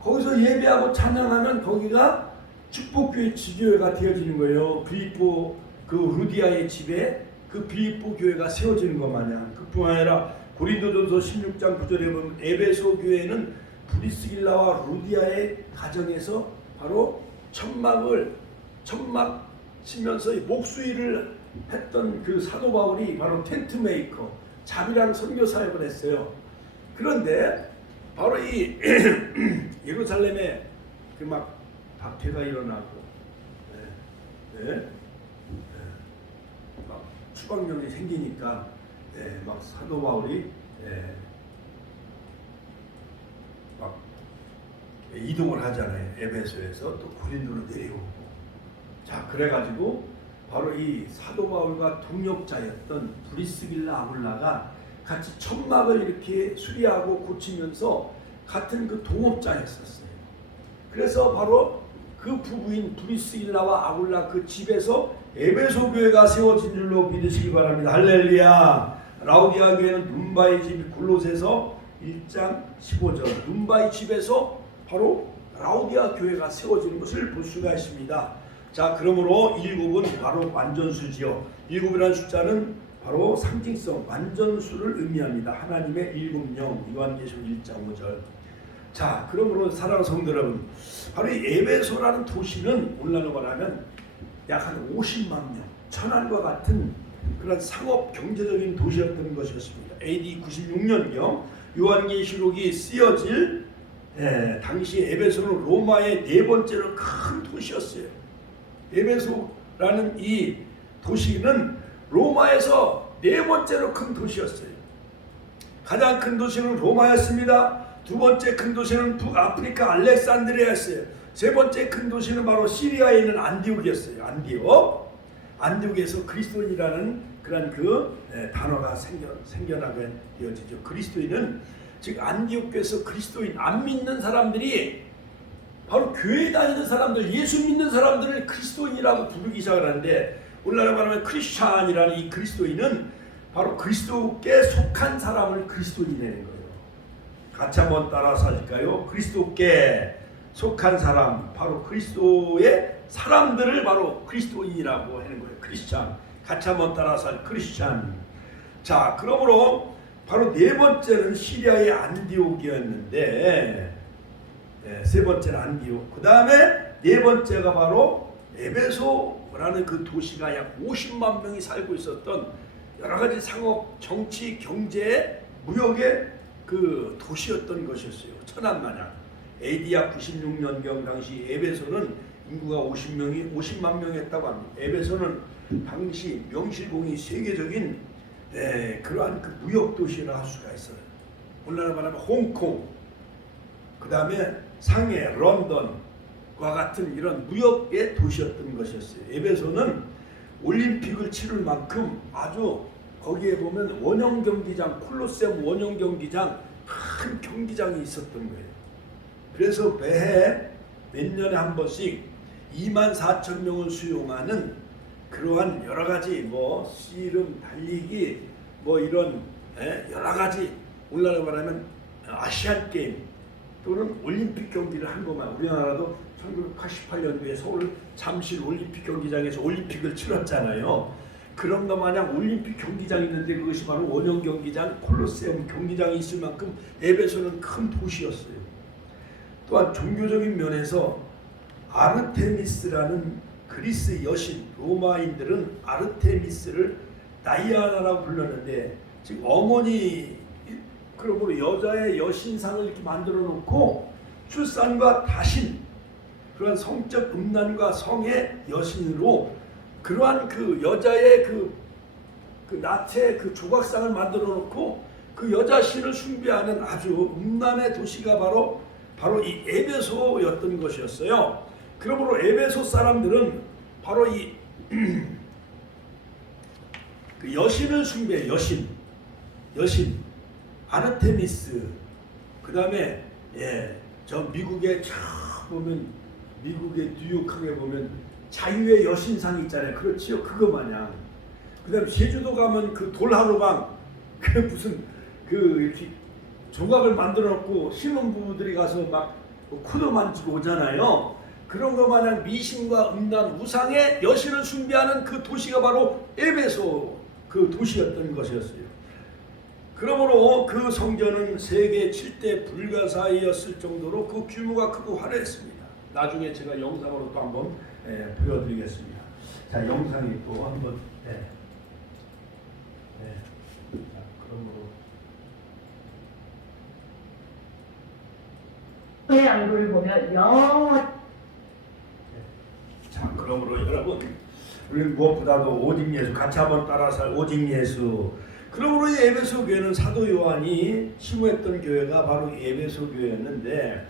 거기서 예배하고 찬양하면 거기가 축복교회 지교회가 되어지는 거예요. 빌립보 그 루디아의 집에 그 빌립보 교회가 세워지는 것 마냥. 그뿐 아니라 고린도전서 16장 9절에 보면 에베소 교회는 브리스길라와 루디아의 가정에서 바로 천막 치면서 목수일을 했던 그 사도 바울이 바로 텐트 메이커 자비랑 선교 사역을 했어요. 그런데 바로 이 예루살렘에 그 막 박해가 일어나고 막 추방령이 생기니까 막 사도 바울이 막 이동을 하잖아요. 에베소에서 또 고린도로 내려오고. 자, 그래가지고 바로 이 사도 바울과 동역자였던 브리스길라 아굴라가 같이 천막을 이렇게 수리하고 고치면서 같은 그 동업자였었어요. 그래서 바로 그 부부인 브리스길라와 아굴라 그 집에서 에베소 교회가 세워진 줄로 믿으시기 바랍니다. 할렐루야. 라우디아 교회는 눈바의 집 골로새서 1장 15절 눈바의 집에서 바로 라우디아 교회가 세워지는 것을 볼 수가 있습니다. 자, 그러므로 일곱은 바로 완전수지요. 일곱이라는 숫자는 바로 상징성 완전수를 의미합니다. 하나님의 일곱 영 요한계시록 1장 5절. 자, 그러므로 사랑하는 성도 여러분, 바로 이 에베소라는 도시는 오늘날로 말하면 약 한 50만 명, 천안과 같은 그런 상업 경제적인 도시였던 것이었습니다. AD 96년경 요한계시록이 쓰여질 당시 에베소는 로마의 네 번째로 큰 도시였어요. 에베소라는 이 도시는 로마에서 네 번째로 큰 도시였어요. 가장 큰 도시는 로마였습니다. 두 번째 큰 도시는 북아프리카 알렉산드리아였어요. 세 번째 큰 도시는 바로 시리아에 있는 안디옥이었어요. 안디옥에서 그리스도인이라는 그런 단어가 생겨나게 되어지죠. 그리스도인은 즉 안디옥에서 그리스도인 안 믿는 사람들이 바로 교회 다니는 사람들, 예수 믿는 사람들을 그리스도인이라고 부르기 시작을 하는데 오늘날에 말하면 크리스찬이라는 이 그리스도인은 바로 그리스도께 속한 사람을 그리스도인이라는 거예요. 같이 한번 따라서 하실까요? 그리스도께 속한 사람, 바로 그리스도의 사람들을 바로 그리스도인이라고 하는 거예요. 크리스찬. 같이 한번 따라서 할 크리스찬. 자, 그러므로 바로 네 번째는 시리아의 안디옥이었는데, 세 번째는 안디옥. 그 다음에 네 번째가 바로 에베소라는 그 도시가 약 50만 명이 살고 있었던 여러 가지 상업, 정치, 경제, 무역의 그 도시였던 것이었어요. 천안마냥. AD약 96년경 당시 에베소는 인구가 50만 명이었다고 합니다. 에베소는 당시 명실공히 세계적인 그러한 그 무역 도시라 할 수가 있어요. 오늘날 말하면 홍콩, 그 다음에 상해, 런던과 같은 이런 무역의 도시였던 것이었어요. 에베소는 올림픽을 치를 만큼 아주 거기에 보면 원형 경기장, 콜로세움 원형 경기장, 큰 경기장이 있었던 거예요. 그래서 매해 몇 년에 한 번씩 24,000명을 수용하는 그러한 여러 가지 뭐 씨름, 달리기, 뭐 이런 여러 가지 오늘날로 말하면 아시안 게임 또는 올림픽 경기를 한 것만, 우리나라도 1988년도에 서울 잠실 올림픽 경기장에서 올림픽을 치렀잖아요. 그런 것 마냥 올림픽 경기장이 있는데 그것이 바로 원형 경기장, 콜로세움 경기장이 있을 만큼 에베소는 큰 도시였어요. 또한 종교적인 면에서 아르테미스라는 그리스 여신, 로마인들은 아르테미스를 다이아나라고 불렀는데, 즉 어머니, 그러므로 여자의 여신상을 이렇게 만들어 놓고 출산과 다신, 그러한 성적 음란과 성의 여신으로 그러한 그 여자의 그 나체 그 조각상을 만들어 놓고 그 여자 신을 숭배하는 아주 음란의 도시가 바로 이 에베소였던 것이었어요. 그러므로 에베소 사람들은 바로 이 그 여신을 숭배, 여신 아르테미스. 그 다음에 저 미국에 쫙 보면, 미국의 뉴욕항에 보면 자유의 여신상 있잖아요. 그렇지요, 그거 마냥. 그 다음에 제주도 가면 그 돌하루방, 그 무슨 그 이렇게 조각을 만들어 놓고 신혼부부들이 가서 막 코도 만지고 오잖아요. 그런 거 마냥 미신과 음란, 우상의 여신을 숭배하는 그 도시가 바로 에베소 그 도시였던 것이었어요. 그러므로 그 성전은 세계 7대 불가사의였을 정도로 그 규모가 크고 화려했습니다. 나중에 제가 영상으로 또 한번 보여드리겠습니다. 자, 영상이 또 한번 자, 그러므로 의 얼굴을 보며 영원. 자, 그러므로 여러분, 우리는 무엇보다도 오직 예수, 같이 한번 따라서 오직 예수. 그러므로 이 에베소 교회는 사도 요한이 심호했던 교회가 바로 에베소 교회였는데,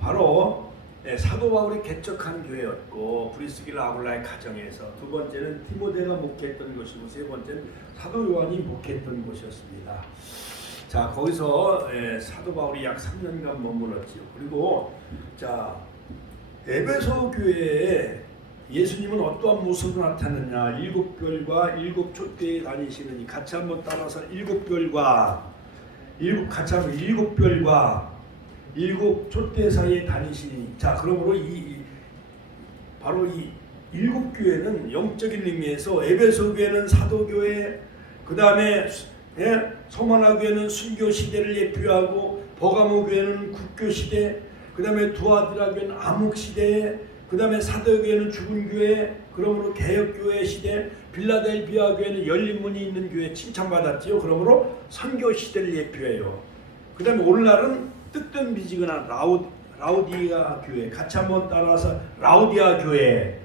바로 사도 바울이 개척한 교회였고, 브리스길라 아굴라의 가정에서, 두 번째는 디모데가 목회했던 것이고, 세 번째는 사도 요한이 목회했던 곳이었습니다. 자, 거기서 사도 바울이 약 3년간 머물렀지요. 그리고 자, 에베소 교회에 예수님은 어떠한 모습으로 나타났냐? 7별과 7촛대에 다니시느니, 같이 한번 따라서 7별과 7촛대 사이에 다니시니. 자, 그러므로 바로 이 7교회는 영적인 의미에서 에베소 교회는 사도교회, 그 다음에 소마나 교회는 순교 시대를 예표하고, 버가모 교회는 국교 시대, 그 다음에 두아드라 교회는 암흑 시대, 그 다음에 사도교회는 죽은 교회, 그러므로 개혁교회 시대, 빌라델비아 교회는 열린 문이 있는 교회 칭찬받았지요. 그러므로 선교 시대를 예표해요. 그 다음에 오늘날은 뜨뜻미지근한 라우디게아 교회, 같이 한번 따라서 라우디아 교회.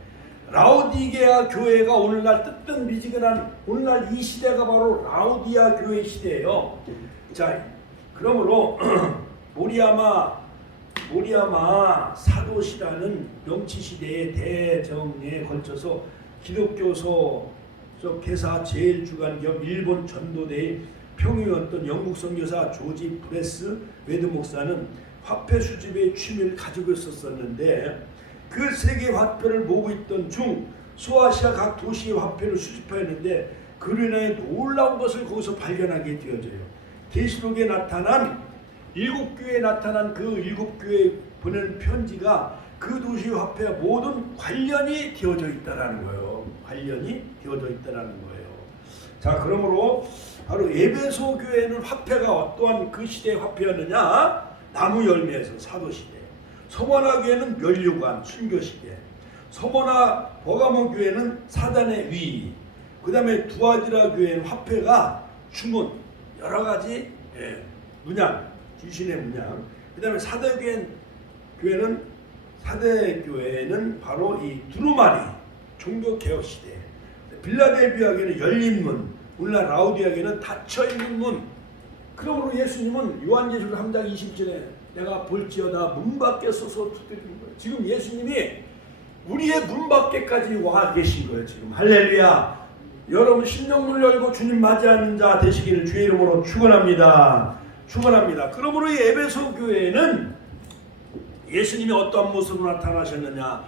라우디게아 교회가 오늘날 뜨뜻미지근한, 오늘날 이 시대가 바로 라우디아 교회 시대예요. 자, 그러므로 모리아마 사도시라는 명치시대의 대정에 걸쳐서 기독교서 개사 제일 주간 겸 일본 전도대의 평유였던 영국 선교사 조지 브레스 웨드 목사는 화폐 수집의 취미를 가지고 있었는데, 그 세계 화폐를 모으고 있던 중 소아시아 각 도시의 화폐를 수집하였는데, 그로 인해 놀라운 것을 거기서 발견하게 되어져요. 계시록에 나타난 7교회에 나타난 그 7교회에 보낸 편지가 그 도시의 화폐와 모든 관련이 되어져 있다라는 거예요. 관련이 되어져 있다라는 거예요. 자, 그러므로 바로 에베소 교회는 화폐가 어떠한 그 시대의 화폐였느냐? 나무 열매에서 사도시대. 서머나 교회는 면류관 순교시대. 서머나 버가모 교회는 사단의 위. 그 다음에 두아디라 교회는 화폐가 주문 여러가지 문양 귀신의 문양. 그 다음에 사대교회는 바로 이 두루마리 종교개혁 시대. 빌라델비아 교회는 열린 문, 오늘날 라우디아 교회는 닫혀있는 문. 그러므로 예수님은 요한계시록 3장 20절에 내가 볼지어다 문 밖에 서서 두드리는 거예요. 지금 예수님이 우리의 문 밖에까지 와 계신 거예요. 지금 할렐루야. 여러분 심령문을 열고 주님 맞이하는 자 되시기를 주의 이름으로 축원합니다. 축원합니다. 그러므로 이 에베소 교회는 예수님이 어떠한 모습으로 나타나셨느냐?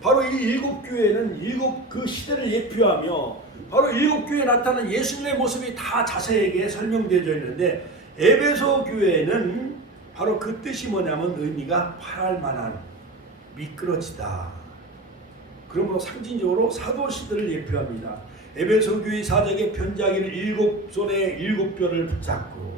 바로 이 일곱 교회는 일곱 그 시대를 예표하며 바로 일곱 교회에 나타난 예수님의 모습이 다 자세하게 설명되어 있는데 에베소 교회는 바로 그 뜻이 뭐냐면 의미가 팔할 만한 미끄러지다. 그러므로 상징적으로 사도 시대를 예표합니다. 에베소 교회 사적의 편지하기를 일곱 손에 일곱 뼈를 붙잡고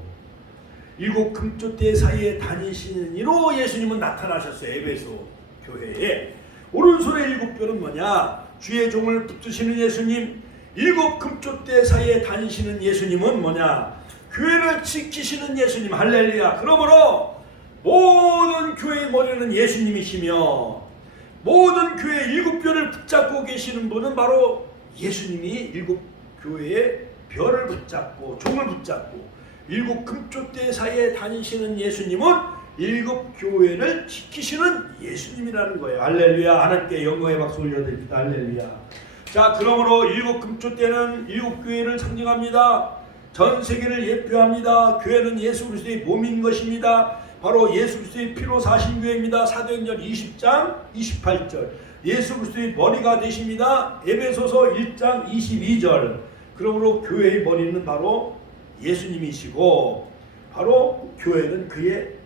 일곱 금조대 사이에 다니시는 이로 예수님은 나타나셨어요. 에베소 교회에 오른손의 일곱 뼈는 뭐냐? 주의 종을 붙드시는 예수님. 일곱 금조대 사이에 다니시는 예수님은 뭐냐? 교회를 지키시는 예수님. 할렐루야. 그러므로 모든 교회의 머리는 예수님이시며 모든 교회의 일곱 뼈를 붙잡고 계시는 분은 바로 예수님이 일곱 교회의 뼈를 붙잡고 종을 붙잡고 일곱 금조대 사이에 다니시는 예수님은 일곱 교회를 지키시는 예수님이라는 거예요. 할렐루야. 하나님께 영광의 박수 올려드립니다. 할렐루야. 자, 그러므로 일곱 금조대는 일곱 교회를 상징합니다. 전 세계를 예표합니다. 교회는 예수 그리스도의 몸인 것입니다. 바로 예수 그리스도의 피로 사신 교회입니다. 사도행전 20장 28절. 예수 그리스도의 머리가 되십니다. 에베소서 1장 22절. 그러므로 교회의 머리는 바로 예수님이시고 바로 교회는 그의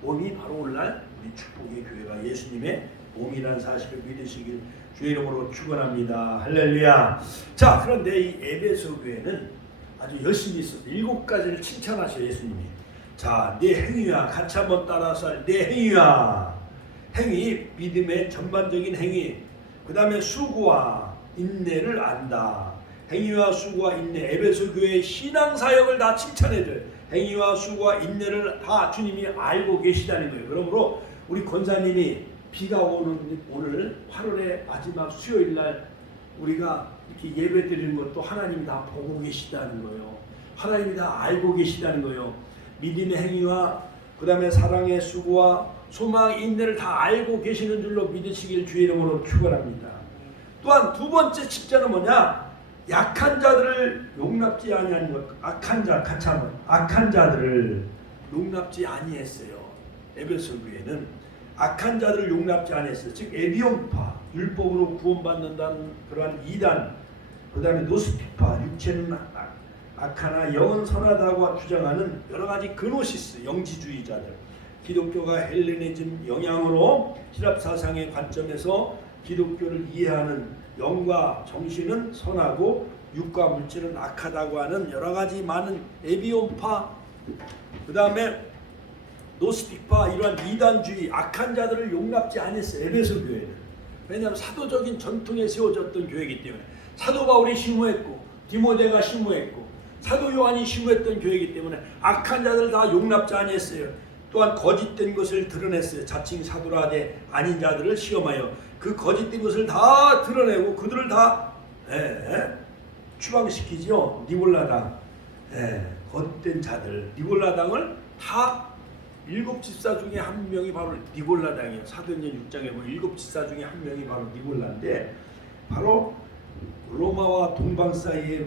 몸이 바로 오늘날 우리 축복의 교회가 예수님의 몸이라는 사실을 믿으시길 주의 이름으로 축원합니다. 할렐루야. 자, 그런데 이 에베소 교회는 아주 열심히 있어서 7가지를 칭찬하셔요. 예수님이. 자, 내 행위야. 같이 한번 따라서 내 행위야. 행위, 믿음의 전반적인 행위. 그 다음에 수고와 인내를 안다. 행위와 수고와 인내. 에베소 교회의 신앙사역을 다 칭찬해줘요. 행위와 수고와 인내를 다 주님이 알고 계시다는 거예요. 그러므로 우리 권사님이 비가 오는 오늘 8월의 마지막 수요일 날 우리가 이렇게 예배 드리는 것도 하나님이 다 보고 계시다는 거예요. 하나님이 다 알고 계시다는 거예요. 믿음의 행위와 그 다음에 사랑의 수고와 소망 인내를 다 알고 계시는 줄로 믿으시길 주의 이름으로 축원합니다. 또한 두 번째 칭찬은 뭐냐? 약한 자들을 용납지 아니하는 것. 악한 자, 같이 한번. 악한 자들을 용납지 아니했어요. 에베소 교회는 악한 자들을 용납지 아니했어요. 즉 에비온파, 율법으로 구원받는다는 그러한 이단, 그 다음에 노스피파, 육체는 악하나 영은 선하다고 주장하는 여러 가지 그노시스, 영지주의자들. 기독교가 헬레니즘 영향으로 히랍 사상의 관점에서 기독교를 이해하는 영과 정신은 선하고 육과 물질은 악하다고 하는 여러 가지 많은 에비온파, 그 다음에 노스틱파, 이러한 이단주의 악한 자들을 용납지 않았어요. 에베소 교회는. 왜냐하면 사도적인 전통에 세워졌던 교회이기 때문에. 사도 바울이 심무했고 디모데가 심무했고 사도 요한이 심무했던 교회이기 때문에 악한 자들을 다 용납지 않았어요. 또한 거짓된 것을 드러냈어요. 자칭 사도라 하되 아닌 자들을 시험하여 그 거짓된 것을 다 드러내고 그들을 다 추방시키지요. 니골라당, 거짓된 자들, 니골라당을 다 일곱 집사 중에 한 명이 바로 니골라당이에요. 사도행전 6장에 보면 일곱 집사 중에 한 명이 바로 니골라인데 바로 로마와 동방 사이에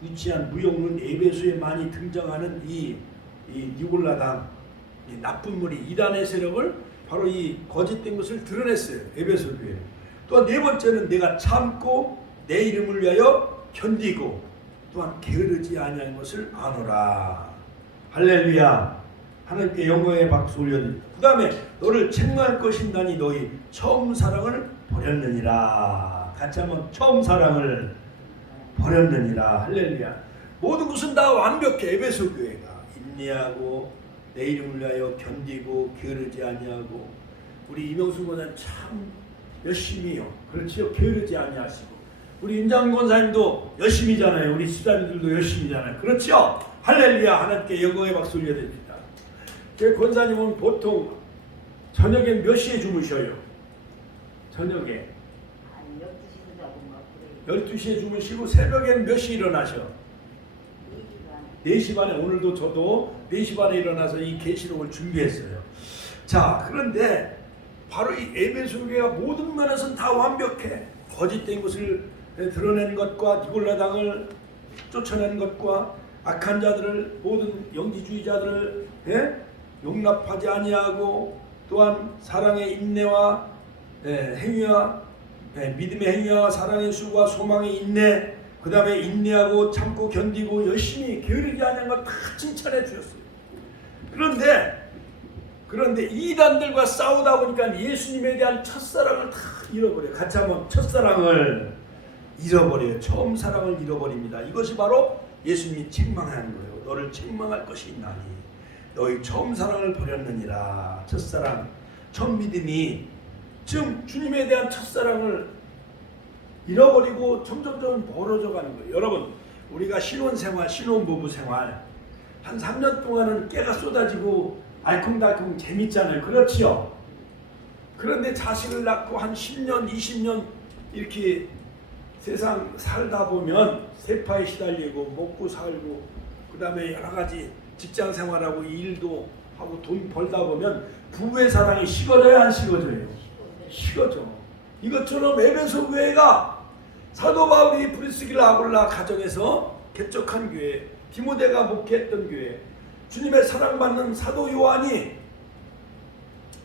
위치한 무역론 에베소에 많이 등장하는 이 니골라당, 이 나쁜 무리 이단의 세력을 바로 이 거짓된 것을 드러냈어요. 에베소 교회. 또한 네 번째는 내가 참고 내 이름을 위하여 견디고 또한 게으르지 아니한 것을 아노라. 할렐루야. 하나님께 영광의 박수 올려드립니다. 그 다음에 너를 책망할 것인다니 너희 처음 사랑을 버렸느니라. 같이 한번 처음 사랑을 버렸느니라. 할렐루야. 모든 것은 다 완벽해. 에베소 교회가 인내하고 내 이름을 위하여 견디고 게으르지 아니하고, 우리 이명수 권사님 참 열심히요. 그렇지요. 게으르지 아니하시고, 우리 임장 권사님도 열심히잖아요. 우리 집사님들도 열심히잖아요. 그렇죠. 할렐루야. 하나님께 영광의 박수 올려야 됩니다. 제 권사님은 보통 저녁에 몇 시에 주무셔요? 저녁에 12시도 자고 막 그래요. 12시에 주무시고 새벽엔 몇 시에 일어나셔? 4시 반에. 오늘도 저도 4시 반에 일어나서 이 계시록을 준비했어요. 자, 그런데 바로 이 에베소 교회가 모든 면에서는 다 완벽해. 거짓된 것을 드러낸 것과 니골라당을 쫓아낸 것과 악한 자들을, 모든 영지주의자들을 용납하지 아니하고, 또한 사랑의 인내와 행위와 믿음의 행위와 사랑의 수고와 소망의 인내, 그 다음에 인내하고 참고 견디고 열심히 게으르지 않은 것 다 칭찬해 주셨어요. 그런데 이단들과 싸우다 보니까 예수님에 대한 첫사랑을 다 잃어버려요. 같이 한번 첫사랑을 잃어버려요. 처음 사랑을 잃어버립니다. 이것이 바로 예수님이 책망하는 거예요. 너를 책망할 것이 있나니 너희 처음 사랑을 버렸느니라. 첫사랑, 첫 믿음이 지금 주님에 대한 첫사랑을 잃어버리고 점점 멀어져 가는 거예요. 여러분, 우리가 신혼생활, 신혼부부 생활 한 3년 동안은 깨가 쏟아지고 알콩달콩 재밌잖아요. 그렇지요? 그런데 자식을 낳고 한 10년, 20년 이렇게 세상 살다 보면 세파에 시달리고 먹고 살고, 그 다음에 여러 가지 직장 생활하고 일도 하고 돈 벌다 보면 부부의 사랑이 식어져야 안 식어져요? 식어져. 이것처럼 에베소 교회가 사도 바울이 브리스길라 아굴라 가정에서 개척한 교회, 디모데가 목회했던 교회, 주님의 사랑받는 사도 요한이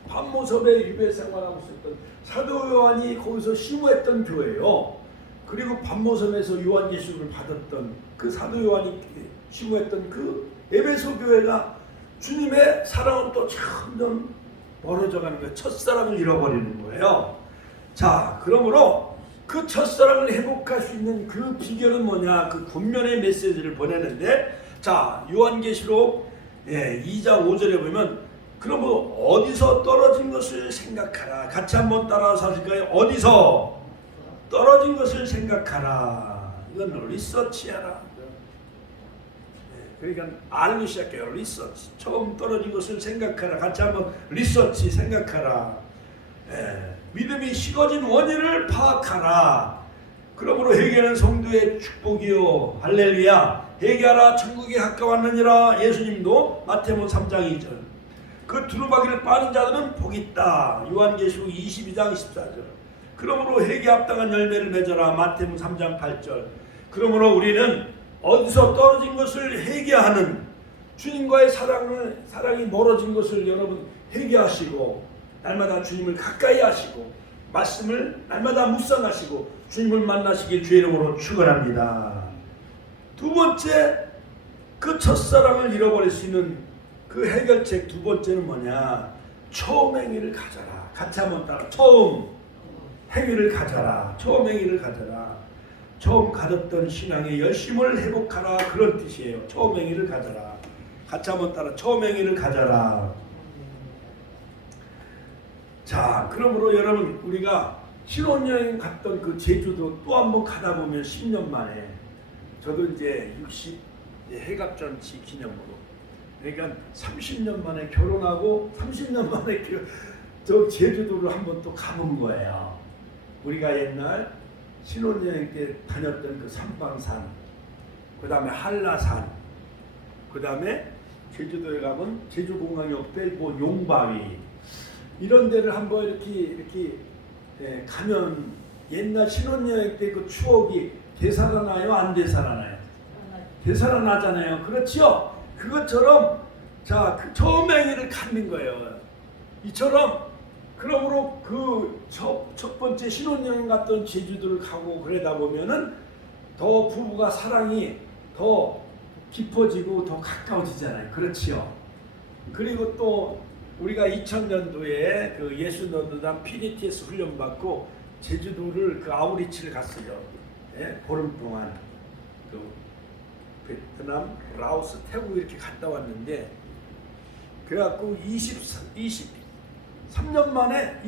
반모섬에 유배 생활하고 있었던 사도 요한이 거기서 심우했던 교회예요. 그리고 반모섬에서 요한계시록을 받았던 그 사도 요한이 심우했던 그 에베소 교회가 주님의 사랑은 또 점점 멀어져가는 거예요. 첫사랑을 잃어버리는 거예요. 자, 그러므로 그 첫사랑을 회복할 수 있는 그 비결은 뭐냐? 그 권면의 메시지를 보내는데, 자, 요한계시록 2장 5절에 보면, 그러므로 어디서 떨어진 것을 생각하라. 같이 한번 따라서 하실까요? 어디서 떨어진 것을 생각하라. 이건 리서치하라. 그러니까 알기 시작해요. 리서치. 처음 떨어진 것을 생각하라. 같이 한번 리서치 생각하라. 믿음이 식어진 원인을 파악하라. 그러므로 회개하는 성도의 축복이요. 할렐루야. 회개하라. 천국에 가까웠느니라. 예수님도 마태복음 3장 2절. 그 두루마기를 빠는 자들은 복이 있다. 요한계시록 22장 24절. 그러므로 회개 합당한 열매를 맺어라. 마태복음 3장 8절. 그러므로 우리는 어디서 떨어진 것을 회개하는, 주님과의 사랑이 멀어진 것을 여러분 회개하시고, 날마다 주님을 가까이 하시고, 말씀을 날마다 묵상하시고 주님을 만나시길 주의 이름으로 축원합니다. 두 번째, 그 첫사랑을 잃어버릴 수 있는 그 해결책 두 번째는 뭐냐? 처음 행위를 가져라. 같이 한번 따라. 처음 행위를 가져라. 처음 행위를 가져라. 처음 가졌던 신앙의 열심을 회복하라. 그런 뜻이에요. 처음 행위를 가져라. 같이 한번 따라. 처음 행위를 가져라. 자, 그러므로 여러분, 우리가 신혼여행 갔던 그 제주도 또 한번 가다 보면 10년 만에, 저도 이제 60 해갑잔치 기념으로, 그러니까 30년 만에 결혼하고 30년 만에 저 제주도를 한번 또 가본 거예요. 우리가 옛날 신혼여행 때 다녔던 그 삼방산, 그 다음에 한라산, 그 다음에 제주도에 가면 제주공항 옆에 뭐 용바위, 이런 데를 한번 이렇게 가면 옛날 신혼여행 때 그 추억이 되살아나요? 안 되살아나요? 되살아나잖아요. 그렇죠? 그것처럼, 자, 그 처음 행위를 갖는 거예요. 이처럼, 그러므로 그 첫 번째 신혼여행 갔던 제주도를 가고 그러다 보면은 더 부부가 사랑이 더 깊어지고 더 가까워지잖아요. 그렇지요? 그리고 또 우리가 2000년도에 그 예수노드당 PDTS 훈련 받고 제주도를 그 아우리치를 갔어요. 보름 동안. 베트남, 라오스, 태국 이렇게 갔다 왔는데 그래갖고 23년 만에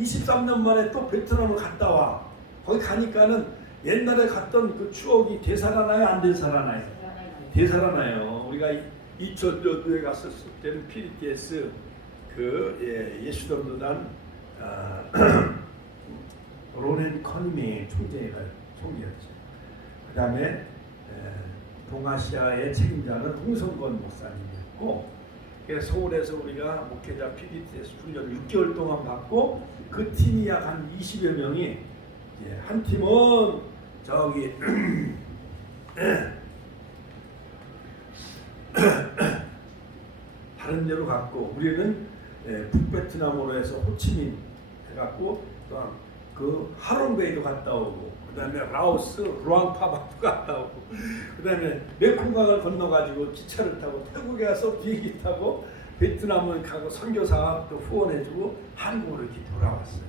또 베트남을 갔다 와. 거기 가니까는 옛날에 갔던 그 추억이 되살아나요, 안 되살아나요? 되살아나요. 우리가 2000년도에 갔었을 때는 PDTS 예수전도단 로렌 커니메 총재였죠. 그 다음에 동아시아의 책임자는 홍성건 목사님이었고, 서울에서 우리가 목회자 PDTS 훈련 6개월 동안 받고 그 팀이 약 한 20여 명이 한 팀은 저기 다른 데로 갔고 우리는 북베트남으로 해서 호치민 해갖고 그 하롱베이도 갔다 오고 그 다음에 라오스 루앙파바도 갔다 오고 그 다음에 메콩강을 건너가지고 기차를 타고 태국에 가서 비행기 타고 베트남을 가고 선교사 또 후원해주고 한국으로 이렇게 돌아왔어요.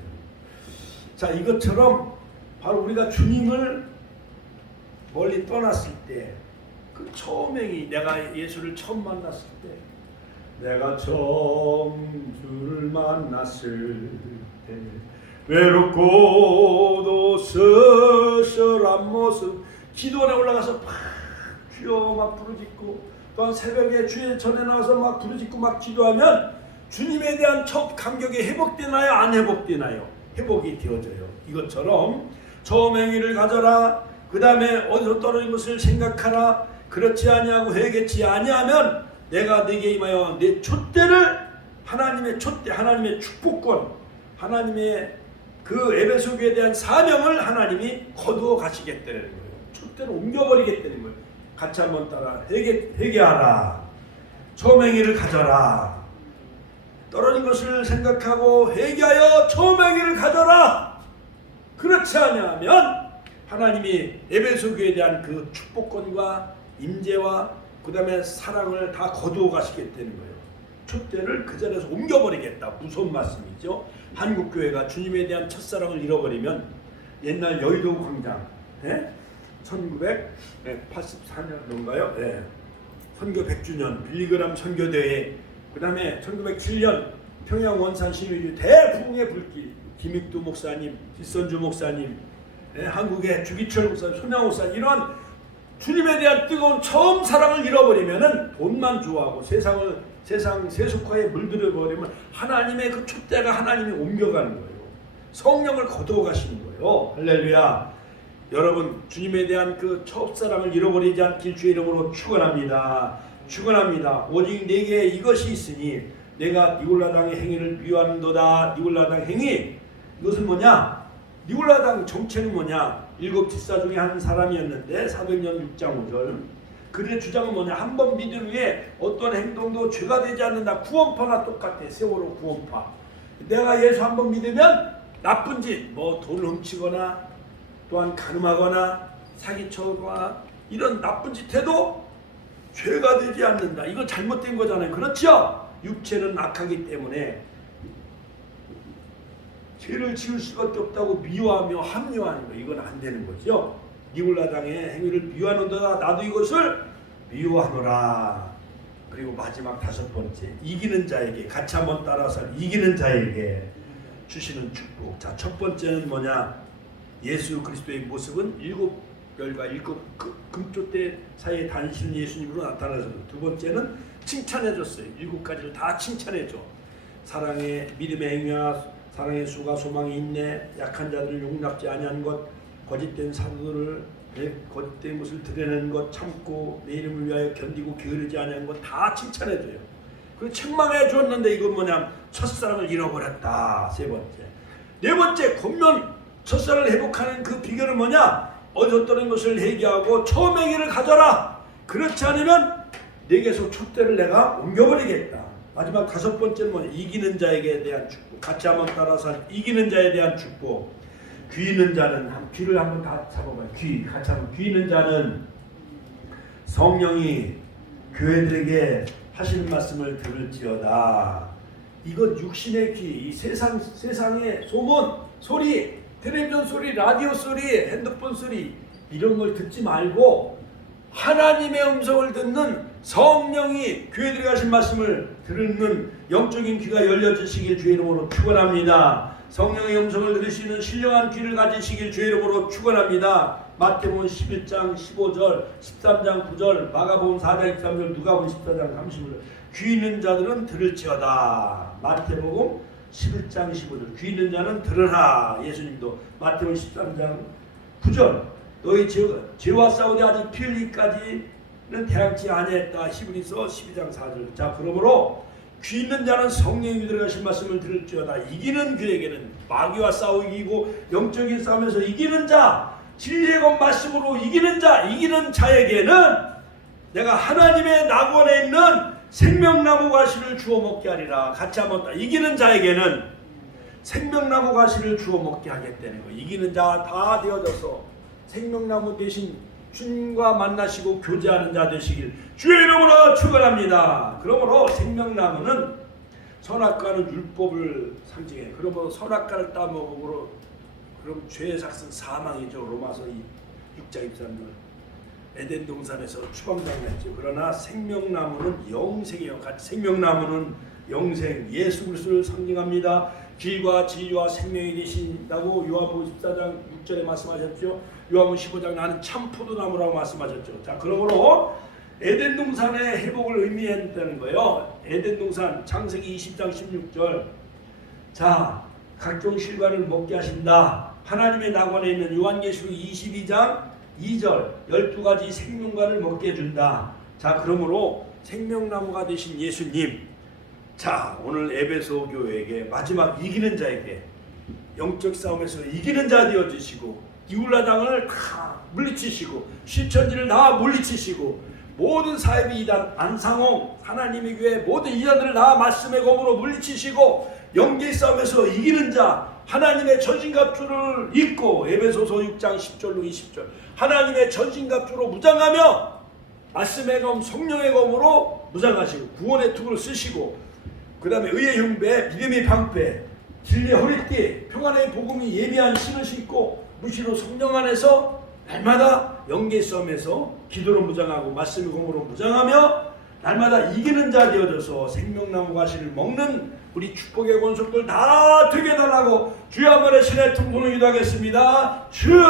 자, 이것처럼 바로 우리가 주님을 멀리 떠났을 때 그 처음행이 내가 예수를 처음 만났을 때 내가 처음 주를 만났을 때 외롭고도 쓸쓸한 모습 기도원에 올라가서 막 주여 막 부르짖고 또한 새벽에 주의 전에 나와서 막 부르짖고 막 기도하면 주님에 대한 첫 감격이 회복되나요? 안 회복되나요? 회복이 되어져요. 이것처럼 처음 행위를 가져라. 그 다음에 어디서 떨어진 것을 생각하라. 그렇지 아니하고 회개치 아니하면 내가 네게 임하여 내 촛대를 하나님의 촛대, 하나님의 축복권, 하나님의 그 에베소 교회에 대한 사명을 하나님이 거두어 가시겠다는 거예요. 촛대를 옮겨버리겠다는 거예요. 같이 한번 따라 회개하라. 처음 행위를 가져라. 떨어진 것을 생각하고 회개하여 처음 행위를 가져라. 그렇지 아니하면 하나님이 에베소 교회에 대한 그 축복권과 임재와 그 다음에 사랑을 다 거두어 가시겠다는 거예요. 촛대를 그 자리에서 옮겨버리겠다. 무서운 말씀이죠. 한국교회가 주님에 대한 첫사랑을 잃어버리면 옛날 여의도 광장 1984년도인가요? 선교 100주년 빌리그람 선교대회, 그 다음에 1907년 평양 원산 신의주 대풍의 불길, 김익두 목사님, 지선주 목사님, 한국의 주기철 목사님, 손양 목사님, 이런 주님에 대한 뜨거운 처음 사랑을 잃어버리면은 돈만 좋아하고 세상 세속화에 물들어 버리면 하나님의 그 촛대가 하나님이 옮겨가는 거예요. 성령을 거두어 가시는 거예요. 할렐루야. 여러분, 주님에 대한 그 첫사랑을 잃어버리지 않길 주의 이름으로 축원합니다. 축원합니다. 오직 내게 이것이 있으니 내가 니골라당의 행위를 미워하는도다. 니골라당 행위, 이것은 뭐냐? 니골라당 정체는 뭐냐? 일곱 집사 중에 한 사람이었는데 사도행전 6장 5절, 그들의 주장은 뭐냐? 한 번 믿은 후에 어떤 행동도 죄가 되지 않는다. 구원파나 똑같아. 세월호 구원파. 내가 예수 한 번 믿으면 나쁜 짓, 뭐 돈을 훔치거나 또한 간음하거나 사기쳐거나 이런 나쁜 짓 해도 죄가 되지 않는다. 이거 잘못된 거잖아요. 그렇죠? 육체는 악하기 때문에 죄를 지을 수밖에 없다고 미워하며 합리화하는 거, 이건 안 되는 거죠. 니골라당의 행위를 미워하는도다. 나도 이것을 미워하노라. 그리고 마지막 다섯 번째, 이기는 자에게, 같이 한번 따라서 이기는 자에게 주시는 축복. 자, 첫 번째는 뭐냐? 예수 그리스도의 모습은 일곱 별과 일곱 금토대 사이에 다니시는 예수님으로 나타나서, 두 번째는 칭찬해줬어요. 일곱 가지를 다 칭찬해줘. 사랑의 믿음의 행위와 사랑의 수가 소망이 있네, 약한 자들을 용납지 아니한 것, 거짓된 사도들을 거짓된 것을 드러내는 것, 참고 내 이름을 위하여 견디고 게으르지 아니한 것 다 칭찬해줘요. 그리고 책망해 줬는데 이건 뭐냐? 첫사랑을 잃어버렸다. 세 번째. 네 번째, 권면 첫사랑을 회복하는 그 비결은 뭐냐? 어졌던 것을 회개하고 처음 행위를 가져라. 그렇지 않으면 내게서 촛대를 내가 옮겨버리겠다. 마지막 다섯 번째는 뭐냐? 이기는 자에게 대한 축복. 같이 한번 따라서 이기는 자에 대한 축복. 귀 있는 자는, 귀를 한번 다 잡아봐요. 귀, 같이 한번. 귀 있는 자는 성령이 교회들에게 하시는 말씀을 들을지어다. 이건 육신의 귀, 이 세상의 소문, 소리, 텔레비전 소리, 라디오 소리, 핸드폰 소리, 이런 걸 듣지 말고 하나님의 음성을 듣는 성령이 교회 들어가신 말씀을 듣는 영적인 귀가 열려지시길 주의 이름으로 축원합니다. 성령의 음성을 들을 수 있는 신령한 귀를 가지시길 주의 이름으로 축원합니다. 마태복음 11장 15절, 13장 9절, 마가복음 4장 23절, 누가복음 14장 30절. 귀 있는 자들은 들을지어다. 마태복음 11장 15절. 귀 있는 자는 들으라. 예수님도 마태복음 13장 9절. 너희 죄와 싸우되 아직 피 흘리기까지는 대항치 아니했다. 히브리서 12장 4절. 자, 그러므로 귀 있는 자는 성령이 들어가신 말씀을 들을지어다. 이기는 그에게는 마귀와 싸워 이기고 영적인 싸움에서 이기는 자, 진리의 것 말씀으로 이기는 자, 이기는 자에게는 내가 하나님의 낙원에 있는 생명나무 과실을 주워 먹게 하리라. 같이 한번 이기는 자에게는 생명나무 과실을 주워 먹게 하겠다는 거. 이기는 자 다 되어져서 생명나무 대신 주님과 만나시고 교제하는 자 되시길 주의 이름으로 축원합니다. 그러므로 생명나무는 선악과는 율법을 상징해. 그러므로 선악과를 따먹으므로 그럼 죄의 삭은 사망이죠. 로마서 6장 23절. 에덴 동산에서 추방당했죠. 그러나 생명나무는 영생이에요. 같이 생명나무는 영생, 예수 그리스도를 상징합니다. 길과 진리와 생명이 되신다고 요한복음 14장 6절에 말씀하셨죠. 요한복음 15장 나는 참 포도나무라고 말씀하셨죠. 자, 그러므로 에덴 동산의 회복을 의미한다는 거예요. 에덴 동산 창세기 20장 16절. 자, 각종 실과를 먹게 하신다. 하나님의 낙원에 있는 요한계시록 22장 2절 12가지 생명과를 먹게 해준다. 자, 그러므로 생명나무가 되신 예수님, 자, 오늘 에베소 교회에게 마지막 이기는 자에게 영적 싸움에서 이기는 자 되어주시고 이울라당을 다 물리치시고 시천지를 다 물리치시고 모든 사이비 이단 안상홍 하나님의 교회 모든 이단들을 다 말씀의 검으로 물리치시고 영계 싸움에서 이기는 자 하나님의 전신갑주를 입고 에베소서 6장 10절로 20절 하나님의 전신갑주로 무장하며 말씀의 검 성령의 검으로 무장하시고 구원의 투구를 쓰시고 그 다음에 의의 흉배 믿음의 방패 진리의 허리띠 평안의 복음이 예비한 신을 신고 무시로 성령 안에서 날마다 영계 싸움에서 기도로 무장하고 말씀의 검으로 무장하며 날마다 이기는 자 되어져서 생명나무 과실을 먹는 우리 축복의 권속들 다 되게 해달라고 주여 한번의 신의 통성을 기도하겠습니다. 주여